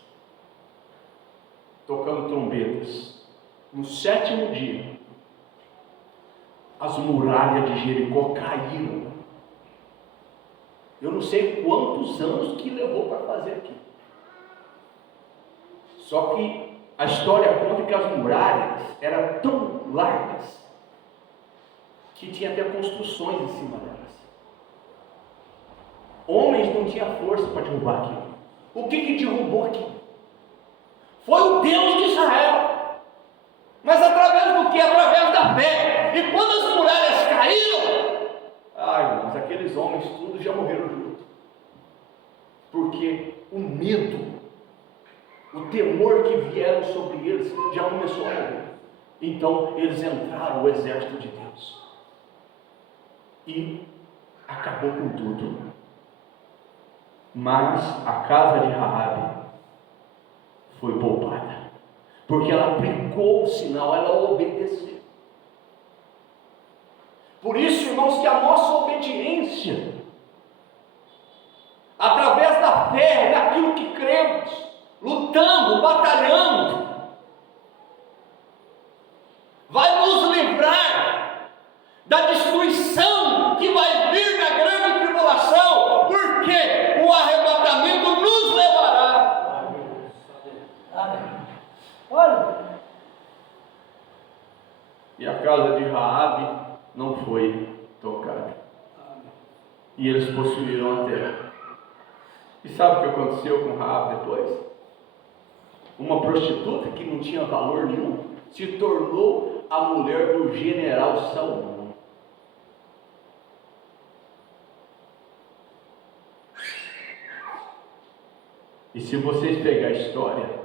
tocando trombetas. No 7º dia, as muralhas de Jericó caíram. Eu não sei quantos anos que levou para fazer aquilo. Só que a história conta que as muralhas eram tão largas que tinha até construções em cima delas. Homens não tinham força para derrubar aquilo. O que derrubou aquilo? Foi o Deus de Israel. Mas através do que? Através da fé. E quando as muralhas caíram, irmãos, aqueles homens todos já morreram juntos. Porque o medo, o temor que vieram sobre eles já começou a morrer. Então eles entraram no exército de Deus. E acabou com tudo. Mas a casa de Raabe foi poupada, porque ela aplicou o sinal, ela obedeceu. Por isso, irmãos, que a nossa obediência, através da fé, naquilo que cremos, lutando, batalhando, vai nos livrar da destruição que vai vir na grande tribulação, porque o arrebatamento nos levará. Amém. Olha, E a casa de Raabe não foi tocada. E eles possuíram a terra. E sabe o que aconteceu com Raabe depois? Uma prostituta que não tinha valor nenhum se tornou a mulher do general Salomão. E se vocês pegarem a história,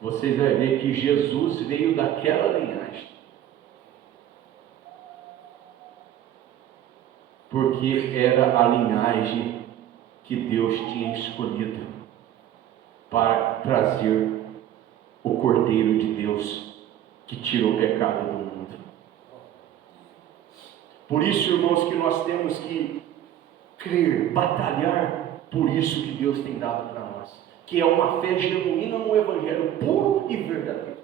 vocês vão ver que Jesus veio daquela linhagem. Porque era a linhagem que Deus tinha escolhido para trazer o Cordeiro de Deus que tira o pecado do mundo. Por isso, irmãos, que nós temos que crer, batalhar por isso que Deus tem dado para nós, que é uma fé genuína no Evangelho puro e verdadeiro.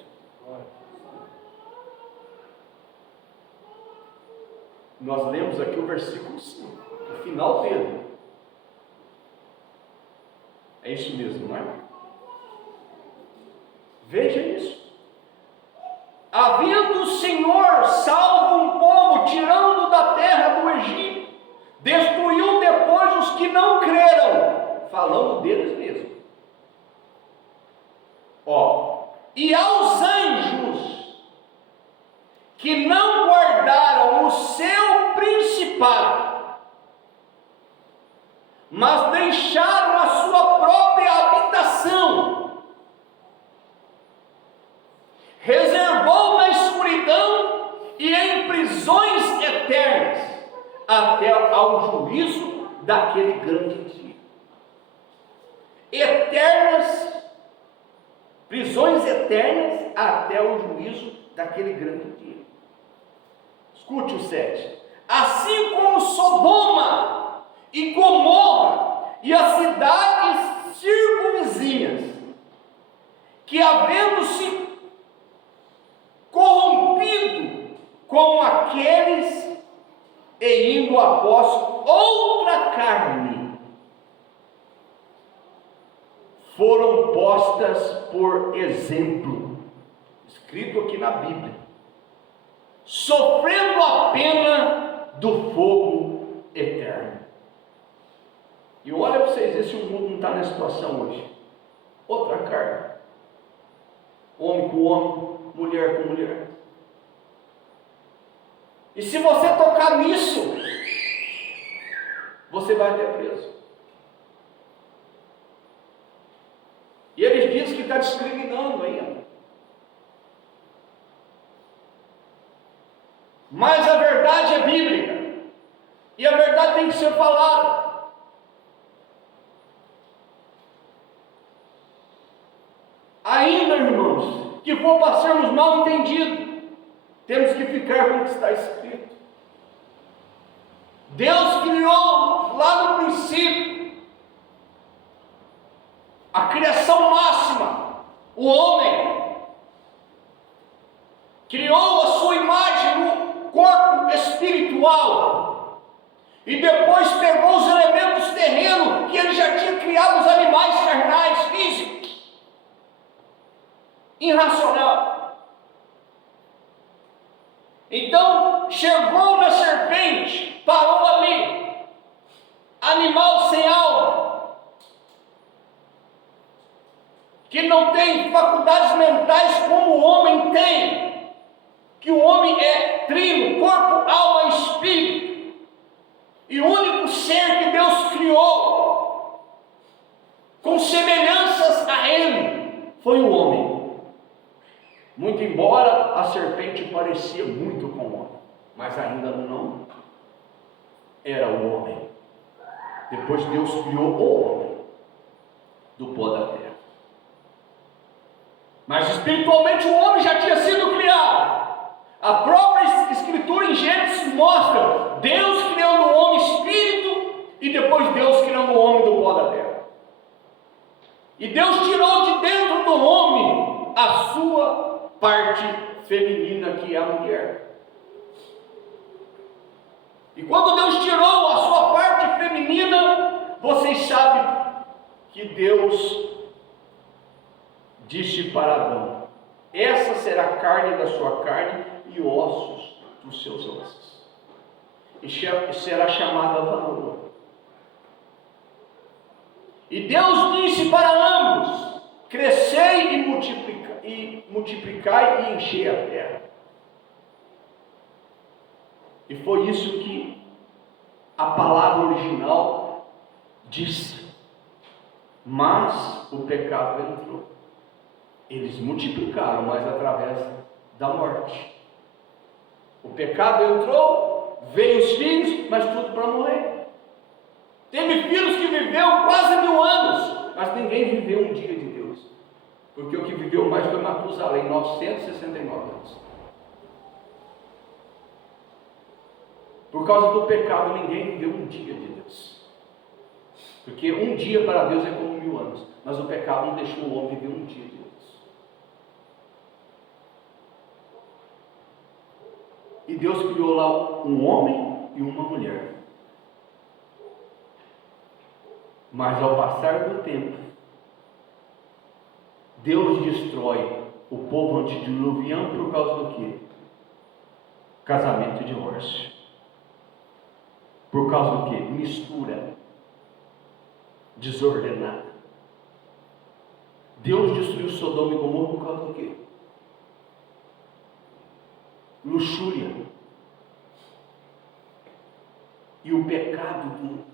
Nós lemos aqui o versículo 5, o final dele. É isso mesmo, não é? Veja isso. Havendo o Senhor salvo um povo, tirando da terra do Egito, destruiu depois os que não creram, falando deles mesmos. E aos anjos que não guardaram o seu principado, mas deixaram a sua própria habitação, reservou na escuridão e em prisões eternas, até ao juízo daquele grande dia. Eternas, prisões eternas até o juízo daquele grande dia. Escute o 7. Assim como Sodoma e Gomorra e as cidades circunvizinhas, que havendo-se corrompido com aqueles e indo após outra carne foram postas por exemplo, escrito aqui na Bíblia, sofrendo a pena do fogo eterno. E olha para vocês ver se o mundo não está na situação hoje. Outra carne, homem com homem, mulher com mulher. E se você tocar nisso, você vai ter preso. E eles dizem que está discriminando ainda. Mas a verdade é bíblica. E a verdade tem que ser falada. Ainda, irmãos, que for para sermos mal entendidos, temos que ficar com o que está escrito. Deus criou lá no princípio a criação máxima, o homem. Criou a sua imagem no corpo espiritual. E depois pegou os elementos terrenos que ele já tinha criado, os animais carnais, físicos. Irracional. Então chegou na serpente, parou ali, animal sem alma, que não tem faculdades mentais como o homem tem, que o homem é trino, corpo, alma e espírito, e o único ser que Deus criou com semelhanças a ele foi o homem. Muito embora a serpente parecia muito com o homem, mas ainda não era o homem. Depois Deus criou o homem do pó da terra. Mas espiritualmente o homem já tinha sido criado. A própria Escritura em Gênesis mostra Deus criando o homem espírito e depois Deus criando o homem do pó da terra. E Deus tirou de dentro do homem a sua parte feminina, que é a mulher. E quando Deus tirou a sua parte feminina, vocês sabem que Deus disse para Adão: essa será carne da sua carne e ossos dos seus ossos, e será chamada varona. E Deus disse para ambos: crescei e multiplicai e enchei a terra. E foi isso que a palavra original disse. Mas o pecado entrou. Eles multiplicaram, mas através da morte. O pecado entrou, veio os filhos, mas tudo para morrer. Teve filhos que viveu quase 1000 anos, mas ninguém viveu um dia de Deus. Porque o que viveu mais foi Matusalém, 969 anos. Por causa do pecado, ninguém viveu um dia de Deus. Porque um dia para Deus é como 1000 anos. Mas o pecado não deixou o homem viver um dia de Deus. E Deus criou lá um homem e uma mulher. Mas ao passar do tempo, Deus destrói o povo antediluviano por causa do quê? Casamento e divórcio. Por causa do quê? Mistura desordenada. Deus destruiu Sodoma e Gomorra por causa do quê? Luxúria. E o pecado do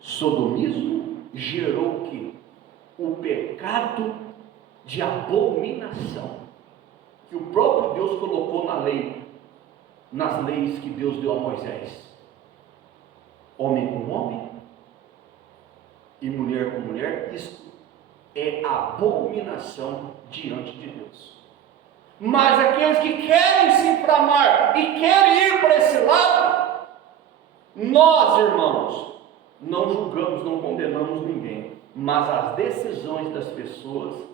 sodomismo gerou o quê? O pecado de abominação, que o próprio Deus colocou na lei, nas leis que Deus deu a Moisés. Homem com homem e mulher com mulher, isto é abominação diante de Deus. Mas aqueles que querem se inflamar e querem ir para esse lado, nós, irmãos, não julgamos, não condenamos ninguém, mas as decisões das pessoas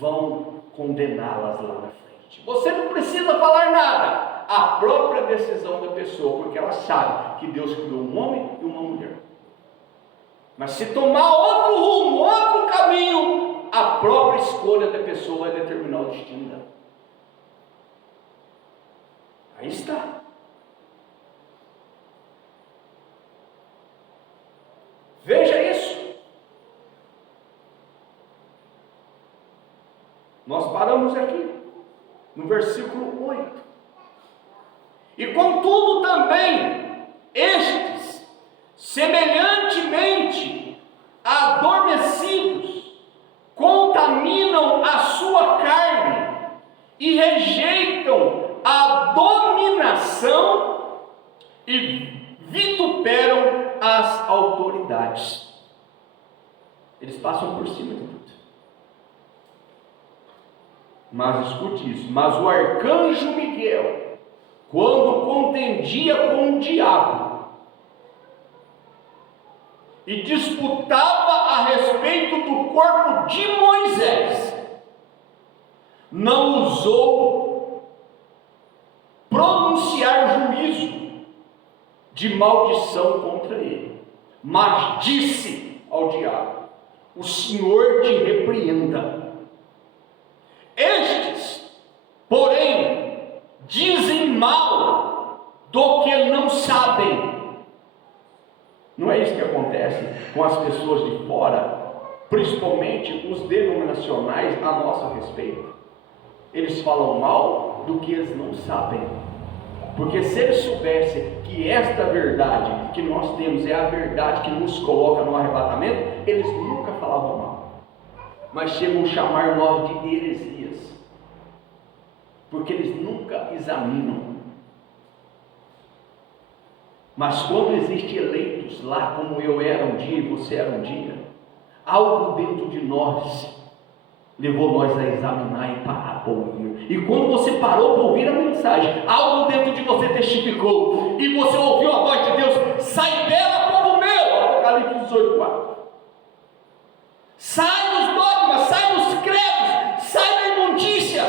vão condená-las lá na frente. Você não precisa falar nada, a própria decisão da pessoa, porque ela sabe que Deus criou um homem e uma mulher. Mas se tomar outro rumo, outro caminho, a própria escolha da pessoa vai determinar o destino dela. Aí está. Veja isso. Nós paramos aqui, no versículo 8. E contudo também, estes, semelhantemente adormecidos, contaminam a sua carne e rejeitam a dominação e vituperam as autoridades. Eles passam por cima de tudo. Mas escute isso, mas o arcanjo Miguel, quando contendia com o diabo e disputava a respeito do corpo de Moisés, não ousou pronunciar juízo de maldição contra ele, mas disse ao diabo: o Senhor te repreenda. Estes, porém, dizem mal do que não sabem. Não é isso que acontece com as pessoas de fora, principalmente os denominacionais a nosso respeito? Eles falam mal do que eles não sabem. Porque se eles soubessem que esta verdade que nós temos é a verdade que nos coloca no arrebatamento, eles nunca falavam mal. Mas chegam a chamar nós de heresias, porque eles nunca examinam. Mas quando existem eleitos lá, como eu era um dia e você era um dia, algo dentro de nós levou nós a examinar e parar para ouvir. E quando você parou para ouvir a mensagem, algo dentro de você testificou, e você ouviu a voz de Deus: sai dela, povo meu, Apocalipse 18:4. Sai dos dogmas, sai dos credos, sai da imundícia.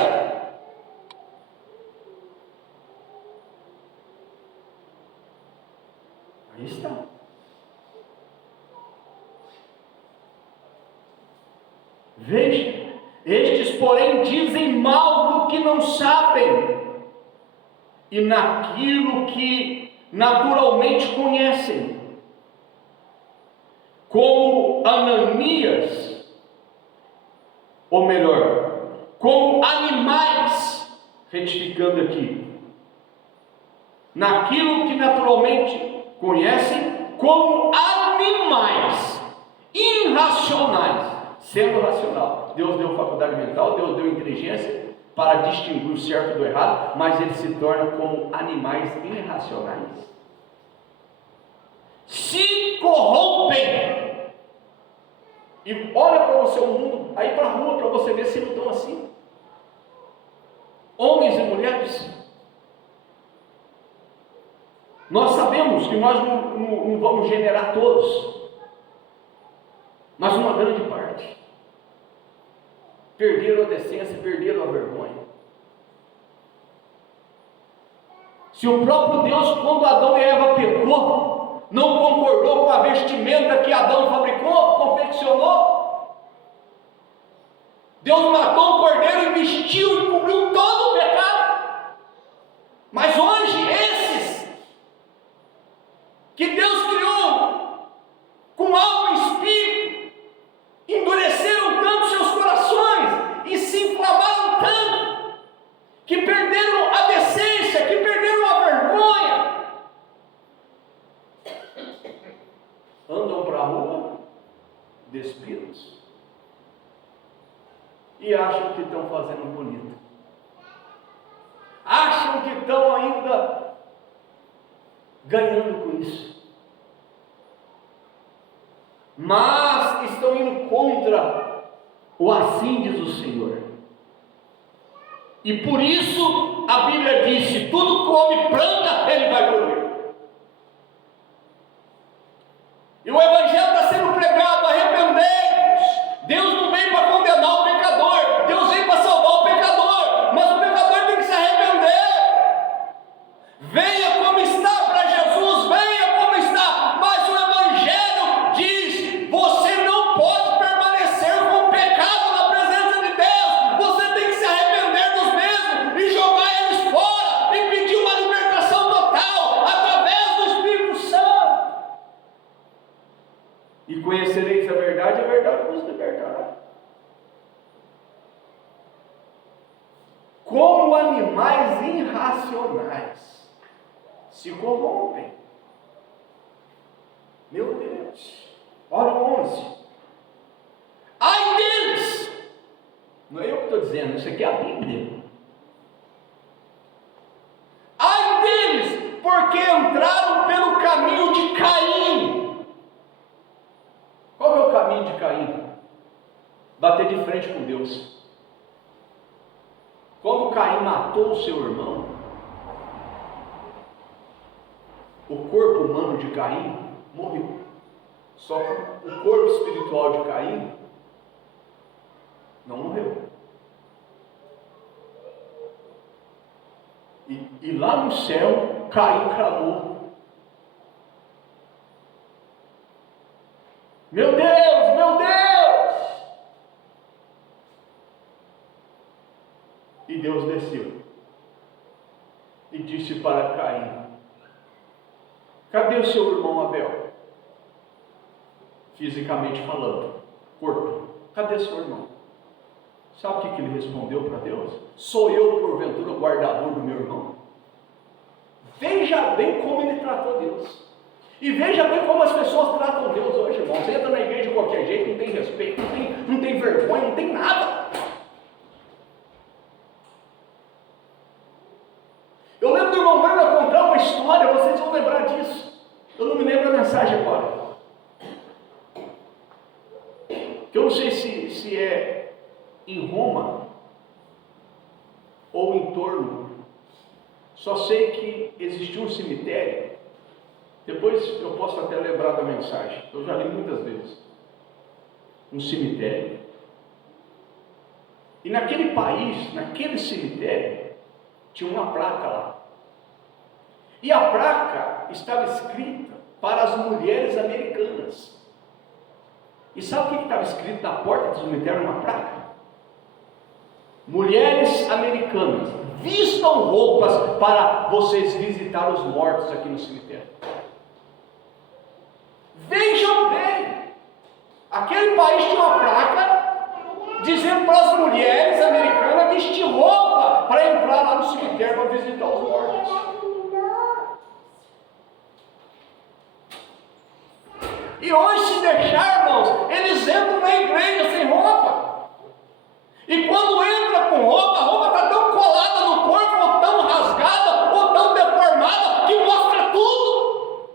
Aí está. Veja, estes porém dizem mal do que não sabem, e naquilo que naturalmente conhecem, como Ananias, ou melhor, como animais, retificando aqui, naquilo que naturalmente conhecem, como animais irracionais, sendo racional. Deus deu faculdade mental, Deus deu inteligência para distinguir o certo do errado, mas eles se tornam como animais irracionais. Se corrompem. E olha para o seu mundo, aí para a rua, para você ver se não estão assim. Homens e mulheres. Nós sabemos que nós não vamos generar todos, mas uma grande parte perderam a decência, perderam a vergonha. Se o próprio Deus, quando Adão e Eva pecou, não concordou com a vestimenta que Adão fabricou, confeccionou, Deus matou um cordeiro e vestiu e cobriu todo o pecado. Mas hoje, esses que Deus criou com alma e espírito, endureceram tanto seus corações e se inflamaram tanto, que perderam a decência, que perderam a vergonha, andam para a rua despidos e acham que estão fazendo bonito, acham que estão ainda ganhando com isso, mas estão indo contra o assim diz o Senhor. E por isso a Bíblia diz: se tudo come planta, ele vai colher. E o Evangelho está sendo pregado: arrependei-vos. Deus não veio para condenar o pecador, Deus veio para salvar o pecador, mas o pecador tem que se arrepender. como animais irracionais, se corrompem. Meu Deus, olha o 11. Ai deles! Não é eu que estou dizendo, isso aqui é a Bíblia. Ai deles, porque entraram pelo caminho de Caim. Qual é o caminho de Caim? Bater de frente com Deus. Quando Caim matou o seu irmão, o corpo humano de Caim morreu. Só que o corpo espiritual de Caim não morreu. E lá no céu, Caim clamou: meu Deus, meu Deus! E Deus desceu e disse para Caim: cadê o seu irmão Abel? Fisicamente falando, corpo, cadê seu irmão? Sabe o que ele respondeu para Deus? Sou eu, porventura, o guardador do meu irmão? Veja bem como ele tratou Deus. E veja bem como as pessoas tratam Deus hoje, irmãos. Você entra na igreja de qualquer jeito, não tem respeito, não tem vergonha, não tem nada. Eu lembro do irmão Werner contar uma história, vocês vão lembrar disso. Eu não me lembro a mensagem agora. Que eu não sei se é em Roma ou em torno. Só sei que existia um cemitério. Depois eu posso até lembrar da mensagem. Eu já li muitas vezes. Um cemitério. E naquele país, naquele cemitério, tinha uma placa lá. E a placa estava escrita para as mulheres americanas. E sabe o que estava escrito na porta do cemitério numa placa? Mulheres americanas, vistam roupas para vocês visitar os mortos aqui no cemitério. Vejam bem, aquele país tinha uma placa dizendo para as mulheres americanas vestir roupa para entrar lá no cemitério para visitar os mortos. E hoje, se deixar, irmãos, eles entram na igreja sem roupa. E quando entra com roupa, a roupa está tão colada no corpo, ou tão rasgada, ou tão deformada, que mostra tudo.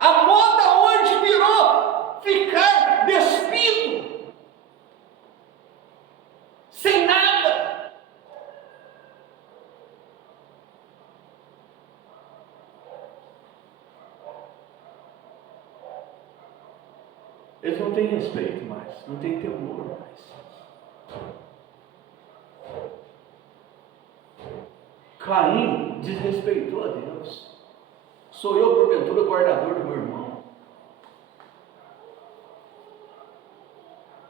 A moda hoje virou ficar despido, sem nada. Eles não têm respeito mais, não têm temor mais. Caim desrespeitou a Deus. Sou eu, porventura, o guardador do meu irmão.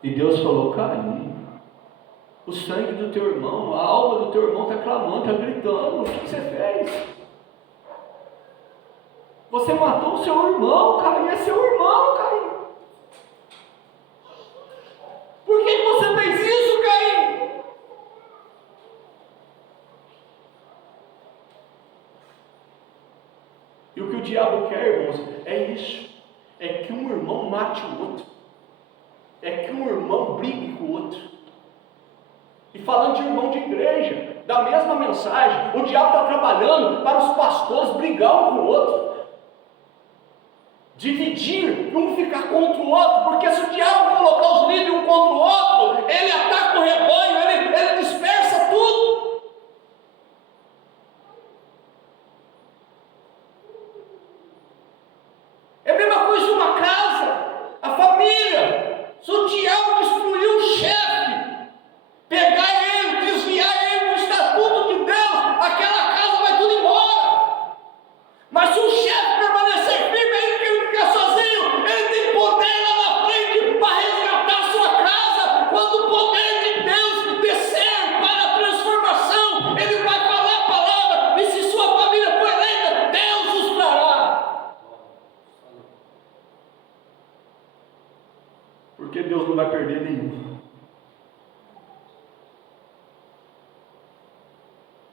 E Deus falou: Caim, o sangue do teu irmão, a alma do teu irmão está clamando, está gritando. O que você fez? Você matou o seu irmão, Caim, é seu irmão, Caim. Por que você fez isso, Caim? E o que o diabo quer, irmãos, é isso. É que um irmão mate o outro. É que um irmão brigue com o outro. E falando de irmão de igreja, da mesma mensagem, o diabo está trabalhando para os pastores brigar um com o outro. Dividir, um ficar contra o outro, porque se o diabo colocar os líderes um contra o outro, ele ataca o rebanho, ele dispersa tudo. É a mesma coisa de uma casa, a família. Se o diabo destruir o chefe, pegar ele, desviar ele do estatuto de Deus, aquela casa vai tudo embora. Mas se o chefe permanecer firme, ele fica sozinho, ele tem poder lá na frente para resgatar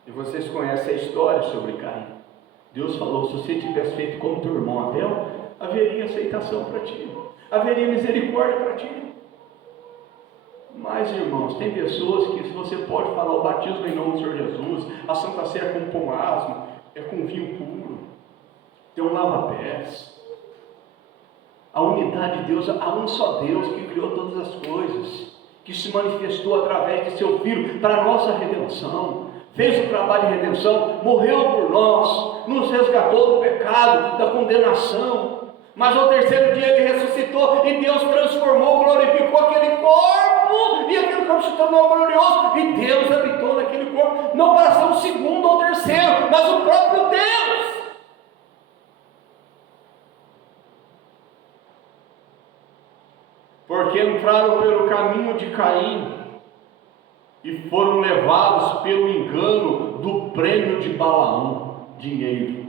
E vocês conhecem a história sobre Caim. Deus falou: se você tivesse feito como teu irmão Abel, haveria aceitação para ti, haveria misericórdia para ti. Mas, irmãos, tem pessoas que, se você pode falar o batismo em nome do Senhor Jesus, a Santa Ceia é com pão asmo, é com vinho puro, tem um lava-pés. A unidade de Deus, há um só Deus que criou todas as coisas, que se manifestou através de seu Filho para a nossa redenção, fez o trabalho de redenção, morreu por nós, nos resgatou do pecado, da condenação, mas ao terceiro dia Ele ressuscitou e Deus transformou, glorificou aquele corpo, e aquele corpo se tornou glorioso, e Deus habitou naquele corpo, não para ser o segundo ou terceiro, mas o próprio Deus. Porque entraram pelo caminho de Caim e foram levados pelo engano do prêmio de Balaão, dinheiro.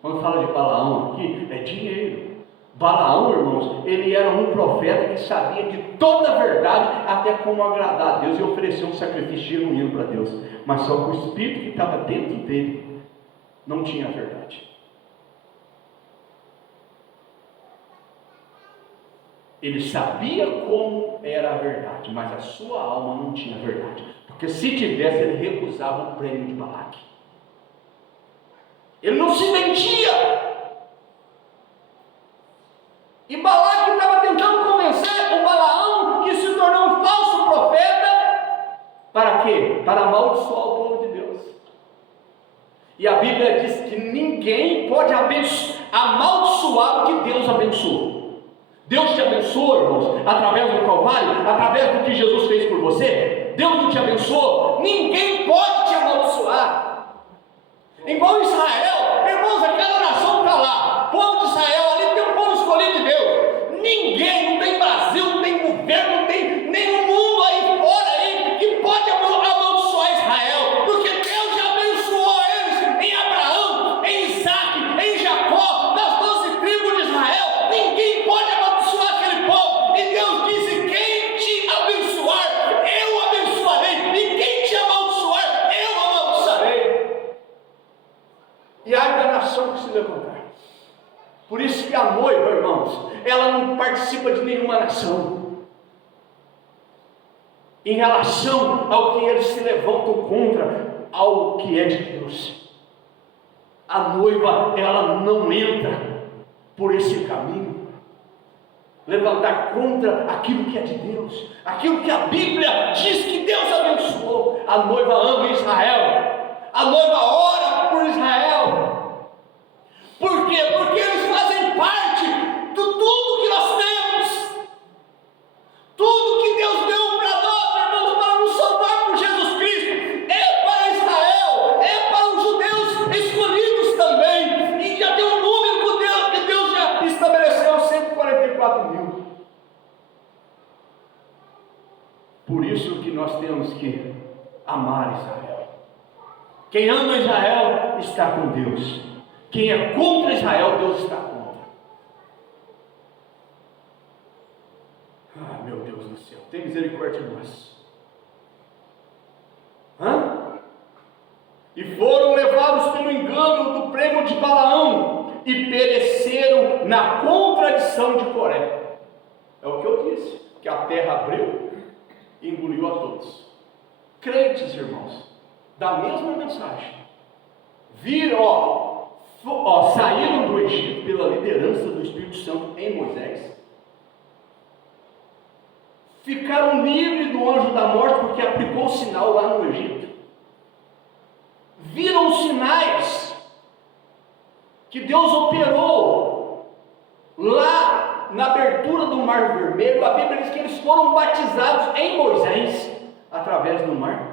Quando fala de Balaão aqui, é dinheiro. Balaão, irmãos, ele era um profeta que sabia de toda a verdade, até como agradar a Deus e oferecer um sacrifício genuíno para Deus. Mas só que o espírito que estava dentro dele não tinha a verdade. Ele sabia como era a verdade, mas a sua alma não tinha a verdade. Porque se tivesse, ele recusava o prêmio de Balaque. Ele não se vendia. E Balaque estava tentando convencer o Balaão, que se tornou um falso profeta, para quê? Para amaldiçoar o povo de Deus. E a Bíblia diz que ninguém pode amaldiçoar o que Deus abençoou. Deus te abençoou, irmãos, através do Calvário, através do que Jesus fez por você. Deus não te abençoou, ninguém pode te amaldiçoar. Igual Israel, irmãos, aquela nação está lá, o povo de Israel ali tem um povo escolhido de Deus. Ninguém, não tem Brasil, não tem governo, não tem nenhum mundo aí fora aí que pode amaldiçoar Israel, porque Deus já abençoou eles em Abraão, em Isaac, em Jacó, nas 12 tribos de Israel. Ninguém pode amaldiçoar aquele povo. E Deus disse: quem te abençoar, eu abençoarei, e quem te amaldiçoar, eu amaldiçoarei. E ai da nação que se levantar. Por isso que a noiva, irmãos, ela não participa de nenhuma nação em relação ao que eles se levantam contra, ao que é de Deus. A noiva, ela não entra por esse caminho, levantar contra aquilo que é de Deus, aquilo que a Bíblia diz que Deus abençoou. A noiva ama Israel, a noiva ora por Israel. Por quê? Porque eles fazem parte de tudo que nós temos, tudo que Deus deu para nós, irmãos, para nos salvar por Jesus Cristo, é para Israel, é para os judeus escolhidos também, e já tem um número que Deus já estabeleceu, 144 mil. Por isso que nós temos que amar Israel. Quem ama Israel está com Deus. Quem é contra Israel, Deus está contra. Ah, meu Deus do céu, tem misericórdia de nós. E foram levados pelo engano do prêmio de Balaão e pereceram na contradição de Coré. É o que eu disse, que a terra abriu e engoliu a todos. Crentes, irmãos, da mesma mensagem, viram, saíram do Egito pela liderança do Espírito Santo em Moisés, ficaram livres do anjo da morte porque aplicou o sinal lá no Egito, viram os sinais que Deus operou lá na abertura do Mar Vermelho. A Bíblia diz que eles foram batizados em Moisés através do mar.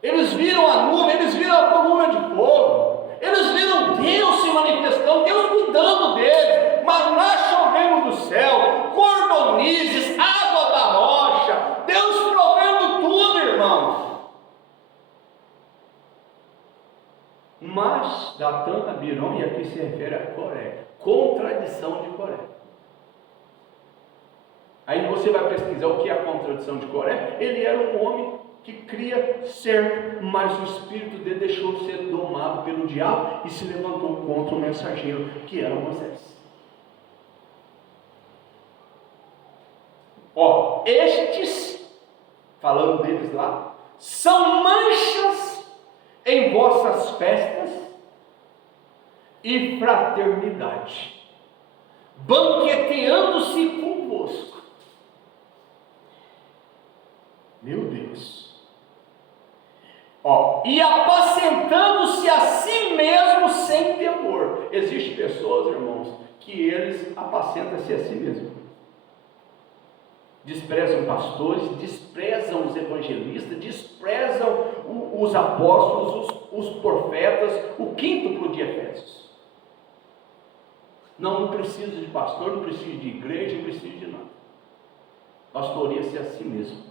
Eles viram a nuvem, eles viram a coluna de fogo, eles viram Deus se manifestando, Deus cuidando deles, maná chovendo do céu, cordonizes, água da rocha, Deus provendo tudo, irmãos. Mas Datã, Abiram, e aqui se refere a Coré, contradição de Coré. Aí você vai pesquisar o que é a contradição de Coré. Ele era um homem que cria certo, mas o espírito dele deixou ser domado pelo diabo e se levantou contra o mensageiro, que era Moisés. Estes, falando deles lá, são manchas em vossas festas e fraternidade, banqueteando-se convosco. Meu Deus. E apacentando-se a si mesmo sem temor. Existem pessoas, irmãos, que eles apacentam-se a si mesmo. Desprezam pastores, desprezam os evangelistas, desprezam os apóstolos, os profetas, o quíntuplo de Efésios. Não preciso de pastor, não preciso de igreja, não preciso de nada. Pastoreia-se a si mesmo.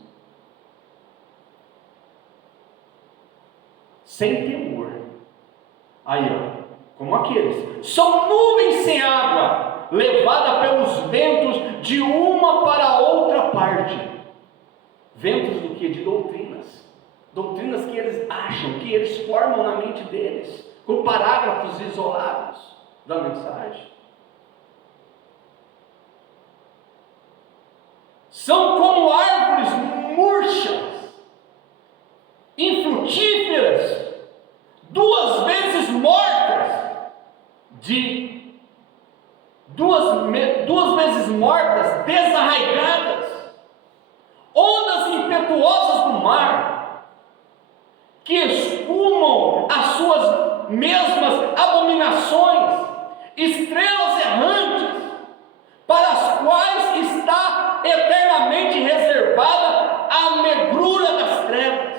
Sem temor. Aí, como aqueles. São nuvens sem água, levada pelos ventos de uma para outra parte. Ventos do que? De doutrinas. Doutrinas que eles acham, que eles formam na mente deles, com parágrafos isolados da mensagem. São como árvores murchas, infrutíferas, duas vezes mortas, duas vezes mortas, desarraigadas, ondas impetuosas do mar, que espumam as suas mesmas abominações, estrelas errantes, para as quais está eternamente reservada a negrura das trevas.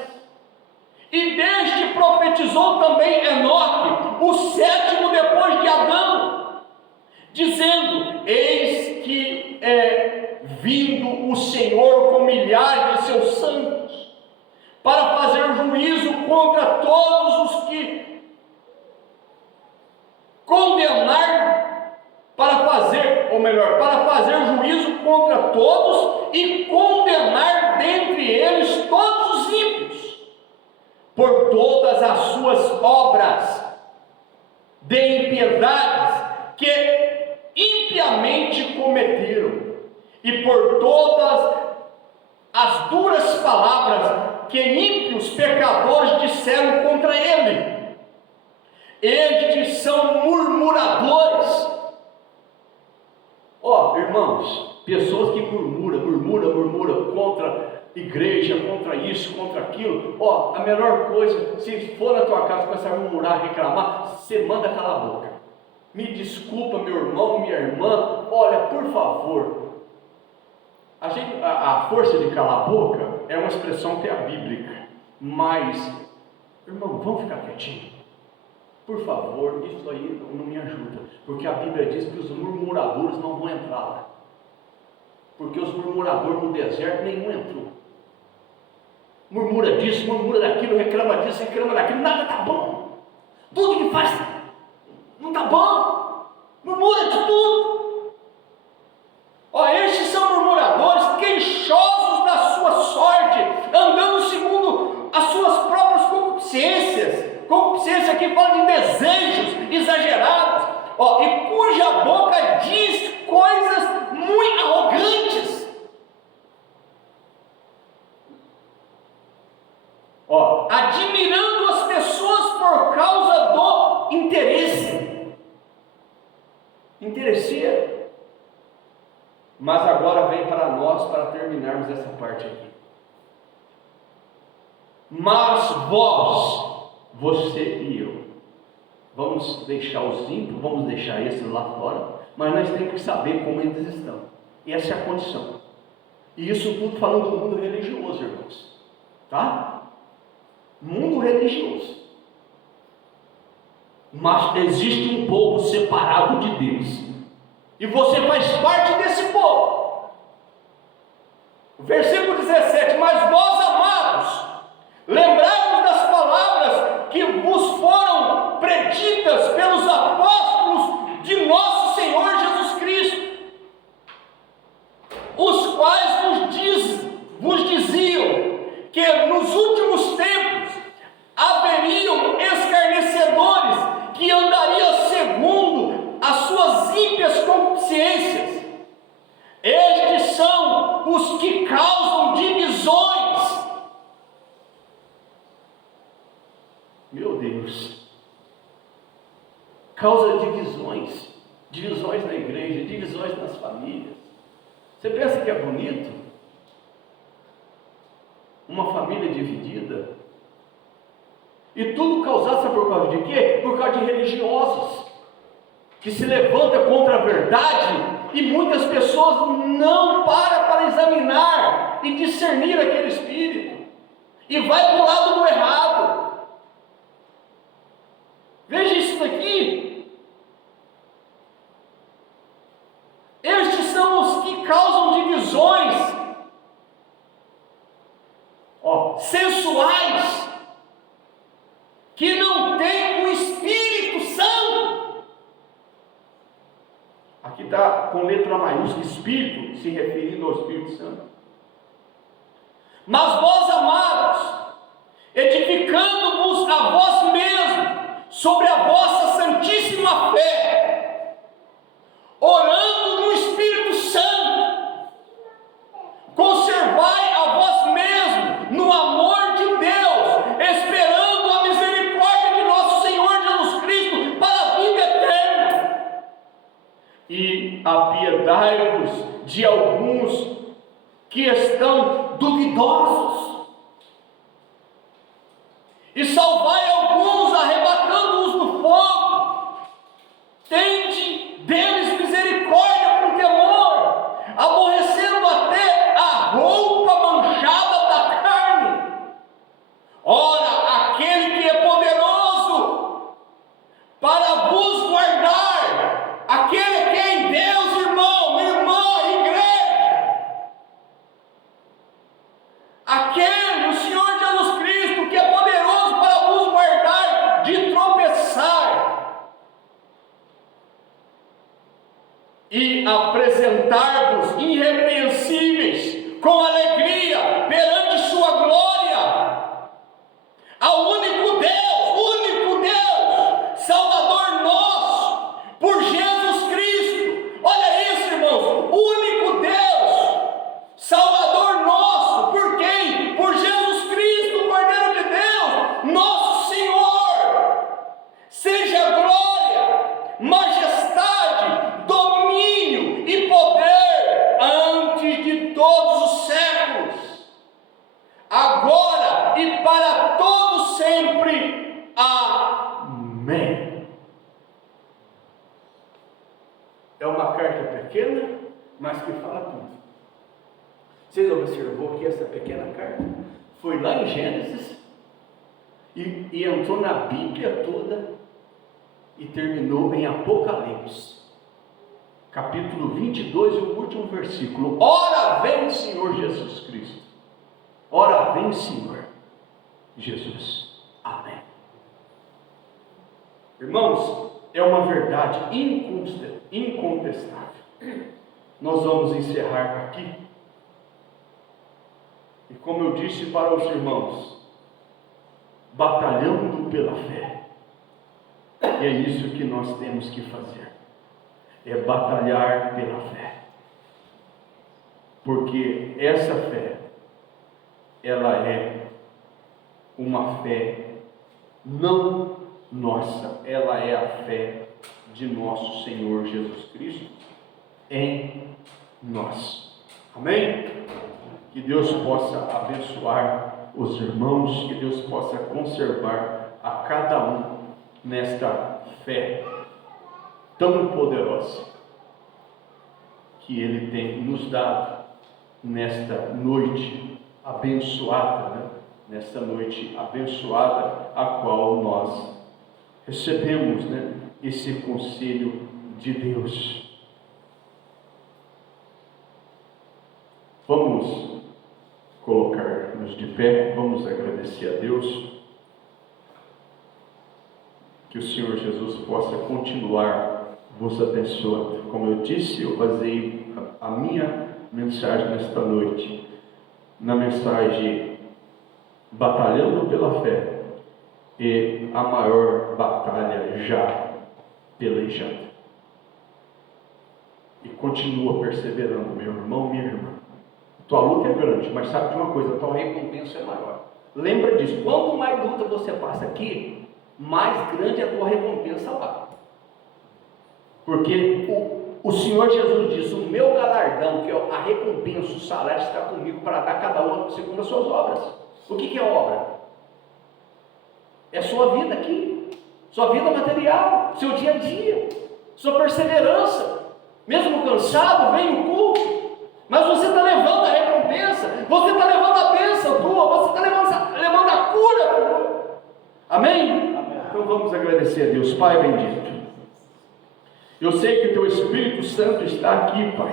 E deste profetizou também Enoque, o sétimo depois de Adão, dizendo: eis que é vindo o Senhor com milhares de seus santos, para fazer juízo contra todos os que condenar, para fazer juízo contra todos e condenar dentre eles todos os ímpios, por todas as suas obras de impiedades que impiamente cometeram, e por todas as duras palavras que ímpios pecadores disseram contra ele. Estes são murmuradores. Irmãos, pessoas que murmuram contra a igreja, contra isso, contra aquilo. A melhor coisa, se for na tua casa começar a murmurar, reclamar, você manda calar a boca. Me desculpa, meu irmão, minha irmã, olha, por favor. A força de calar a boca é uma expressão que é bíblica, mas, irmão, vamos ficar quietinho. Por favor, isso aí não me ajuda, porque a Bíblia diz que os murmuradores não vão entrar lá, porque os murmuradores no deserto nenhum entrou. Murmura disso, murmura daquilo, reclama disso, reclama daquilo, nada está bom, tudo que faz não está bom, murmura de tudo. Estes são murmuradores, queixosos da sua sorte, andando segundo as suas próprias concupiscências. Concupiscência aqui fala de desejos exagerados, e cuja boca diz coisas muito arrogantes. Admirando as pessoas por causa do interesse. Interesseiro. Mas agora vem para nós, para terminarmos essa parte aqui. Mas vós, você e eu, vamos deixar os ímpios, vamos deixar esses lá fora, mas nós temos que saber como eles estão. E essa é a condição. E isso tudo falando do mundo religioso, irmãos. Tá? Mundo religioso. Mas existe um povo separado de Deus. E você faz parte desse povo. Versículo 17: mas vós, amados, lembrai-vos das palavras que vos foram preditas pelos apóstolos de nosso Senhor Jesus Cristo. os quais vos diziam que nos últimos tempos haveriam escarnecedores que andariam segundo as suas ímpias consciências. Estes são os que causam divisões. Meu Deus, causa divisões, divisões na igreja, divisões nas famílias. Você pensa que é bonito? Uma família dividida? E tudo causado, sabe por causa de quê? Por causa de religiosos, que se levantam contra a verdade, e muitas pessoas não param para examinar e discernir aquele espírito, e vai para o lado do errado. Veja isso daqui. Estes são os que causam divisões, sensuais, que não têm o Espírito Santo. Aqui está com letra maiúscula, Espírito, se referindo ao Espírito Santo. Mas vós, amados, edificando-vos a vós mesmos sobre a vossa santíssima fé, orando no Espírito Santo, conservai a vós mesmos no amor de Deus, esperando a misericórdia de nosso Senhor Jesus Cristo para a vida eterna. E apiedai-vos de alguns que estão duvidosos, e salvai alguns, arrebatando-os do fogo. Tende deles misericórdia com temor, aborrecendo até a roupa manchada da carne. Ora, aquele que é poderoso para vos guardar, aquele que é em Deus, irmão, irmã, igreja, aquele, o Senhor Jesus Cristo, que é poderoso para vos guardar de tropeçar, e apresentar-vos irrepreensíveis com alegria perante sua glória, ao único Deus, Salvador nosso, por Jesus Cristo. Olha isso, irmãos, único Deus, Salvador nosso, por quem? Por Jesus Cristo, Cordeiro de Deus, nosso Senhor. Seja glória, majestade, domínio e poder antes de todos os séculos, agora e para todos sempre. Amém. É uma carta pequena, mas que fala tudo. Vocês observou que essa pequena carta foi lá em Gênesis e entrou na Bíblia toda e terminou em Apocalipse, capítulo 22, e o último versículo. Ora vem, Senhor Jesus Cristo. Ora vem, Senhor Jesus. Amém. Irmãos, é uma verdade incontestável. Nós vamos encerrar aqui. E como eu disse para os irmãos, batalhando pela fé. E é isso que nós temos que fazer. É batalhar pela fé. Porque essa fé, ela é uma fé não nossa, ela é a fé de nosso Senhor Jesus Cristo em nós. Amém? Que Deus possa abençoar os irmãos, que Deus possa conservar a cada um nesta fé tão poderosa que Ele tem nos dado nesta noite abençoada, né? Nesta noite abençoada, a qual nós recebemos, né, esse conselho de Deus. Vamos colocar-nos de pé, vamos agradecer a Deus. Que o Senhor Jesus possa continuar vos abençoando. Como eu disse, eu baseei a minha mensagem nesta noite, na mensagem Batalhando pela Fé e a maior batalha já pelejada. E continua perseverando, meu irmão, minha irmã. Tua luta é grande, mas sabe de uma coisa, a tua recompensa é maior. Lembra disso, quanto mais luta você passa aqui, mais grande é a tua recompensa lá. Porque o Senhor Jesus diz, o meu galardão, que é a recompensa, o salário está comigo para dar cada um segundo as suas obras. O que é obra? É sua vida aqui, sua vida material, seu dia a dia, sua perseverança. Mesmo cansado, vem o culto, mas você está levando a recompensa, você está levando a bênção tua, você está levando a cura tua. Amém? Amém? Então vamos agradecer a Deus. Pai bendito, eu sei que o Teu Espírito Santo está aqui, Pai.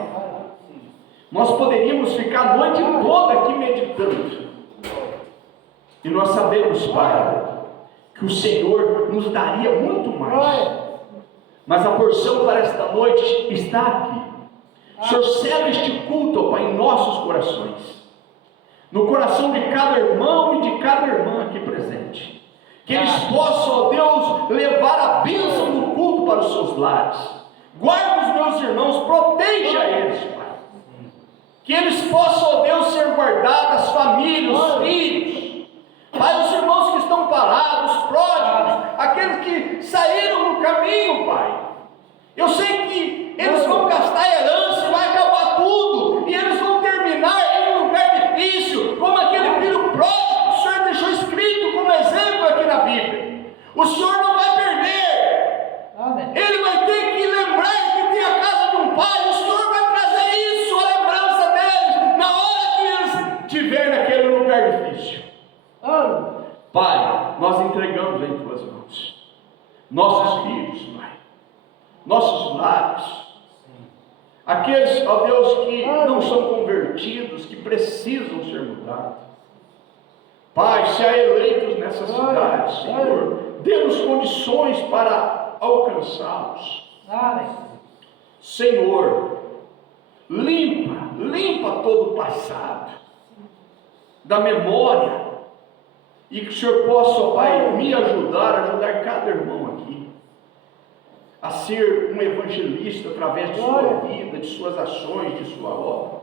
Nós poderíamos ficar a noite toda aqui meditando, e nós sabemos, Pai, que o Senhor nos daria muito mais. Mas a porção para esta noite está aqui. O Senhor cela este culto, ó Pai, em nossos corações, no coração de cada irmão e de cada irmã aqui presente, que eles possam, ó Deus, levar a bênção do culto para os seus lares. Guarda os meus irmãos, proteja eles, Pai, que eles possam, ó Deus, ser guardados, as famílias, os filhos, Pai, os irmãos que estão parados, os pródigos, aqueles que saíram no caminho, Pai. Eu sei que eles vão gastar a herança, vai acabar tudo, e eles vão terminar em um lugar difícil, como aquele filho pródigo que o Senhor deixou escrito como exemplo aqui na Bíblia. O Senhor não vai perder. Amém. Ele vai ter que lembrar que tem a casa de um pai. O Senhor vai trazer isso, a lembrança deles, na hora que eles estiverem naquele lugar difícil. Pai, nós entregamos em Tuas mãos nossos filhos, Pai, nossos lares, aqueles, ó Deus, que não são convertidos, que precisam ser mudados. Pai, se há eleitos nessa cidade, Senhor, dê-nos condições para alcançá-los. Senhor, limpa todo o passado da memória, e que o Senhor possa, ó Pai, me ajudar cada irmão aqui a ser um evangelista através de sua vida, de suas ações, de sua obra,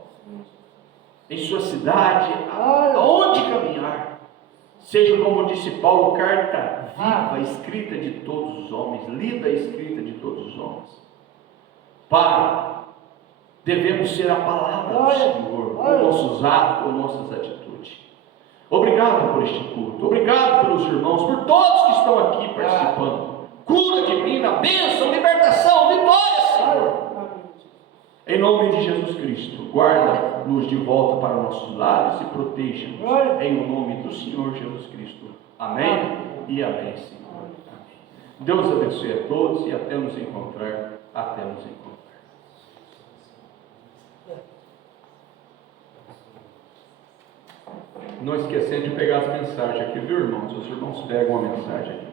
em sua cidade, aonde caminhar, seja, como disse Paulo, carta viva, escrita de todos os homens, lida e escrita de todos os homens. Pai, devemos ser a palavra do Senhor, com nossos atos, com nossas atitudes. Obrigado por este culto, obrigado pelos irmãos, por todos que estão aqui participando. Cura divina, bênção, libertação, vitória, Senhor. Em nome de Jesus Cristo, guarda-nos de volta para nossos lares e proteja-nos. Em nome do Senhor Jesus Cristo. Amém e amém, Senhor. Amém. Deus abençoe a todos e até nos encontrar. Não esquecendo de pegar as mensagens aqui, viu, irmãos? Os irmãos pegam a mensagem aqui.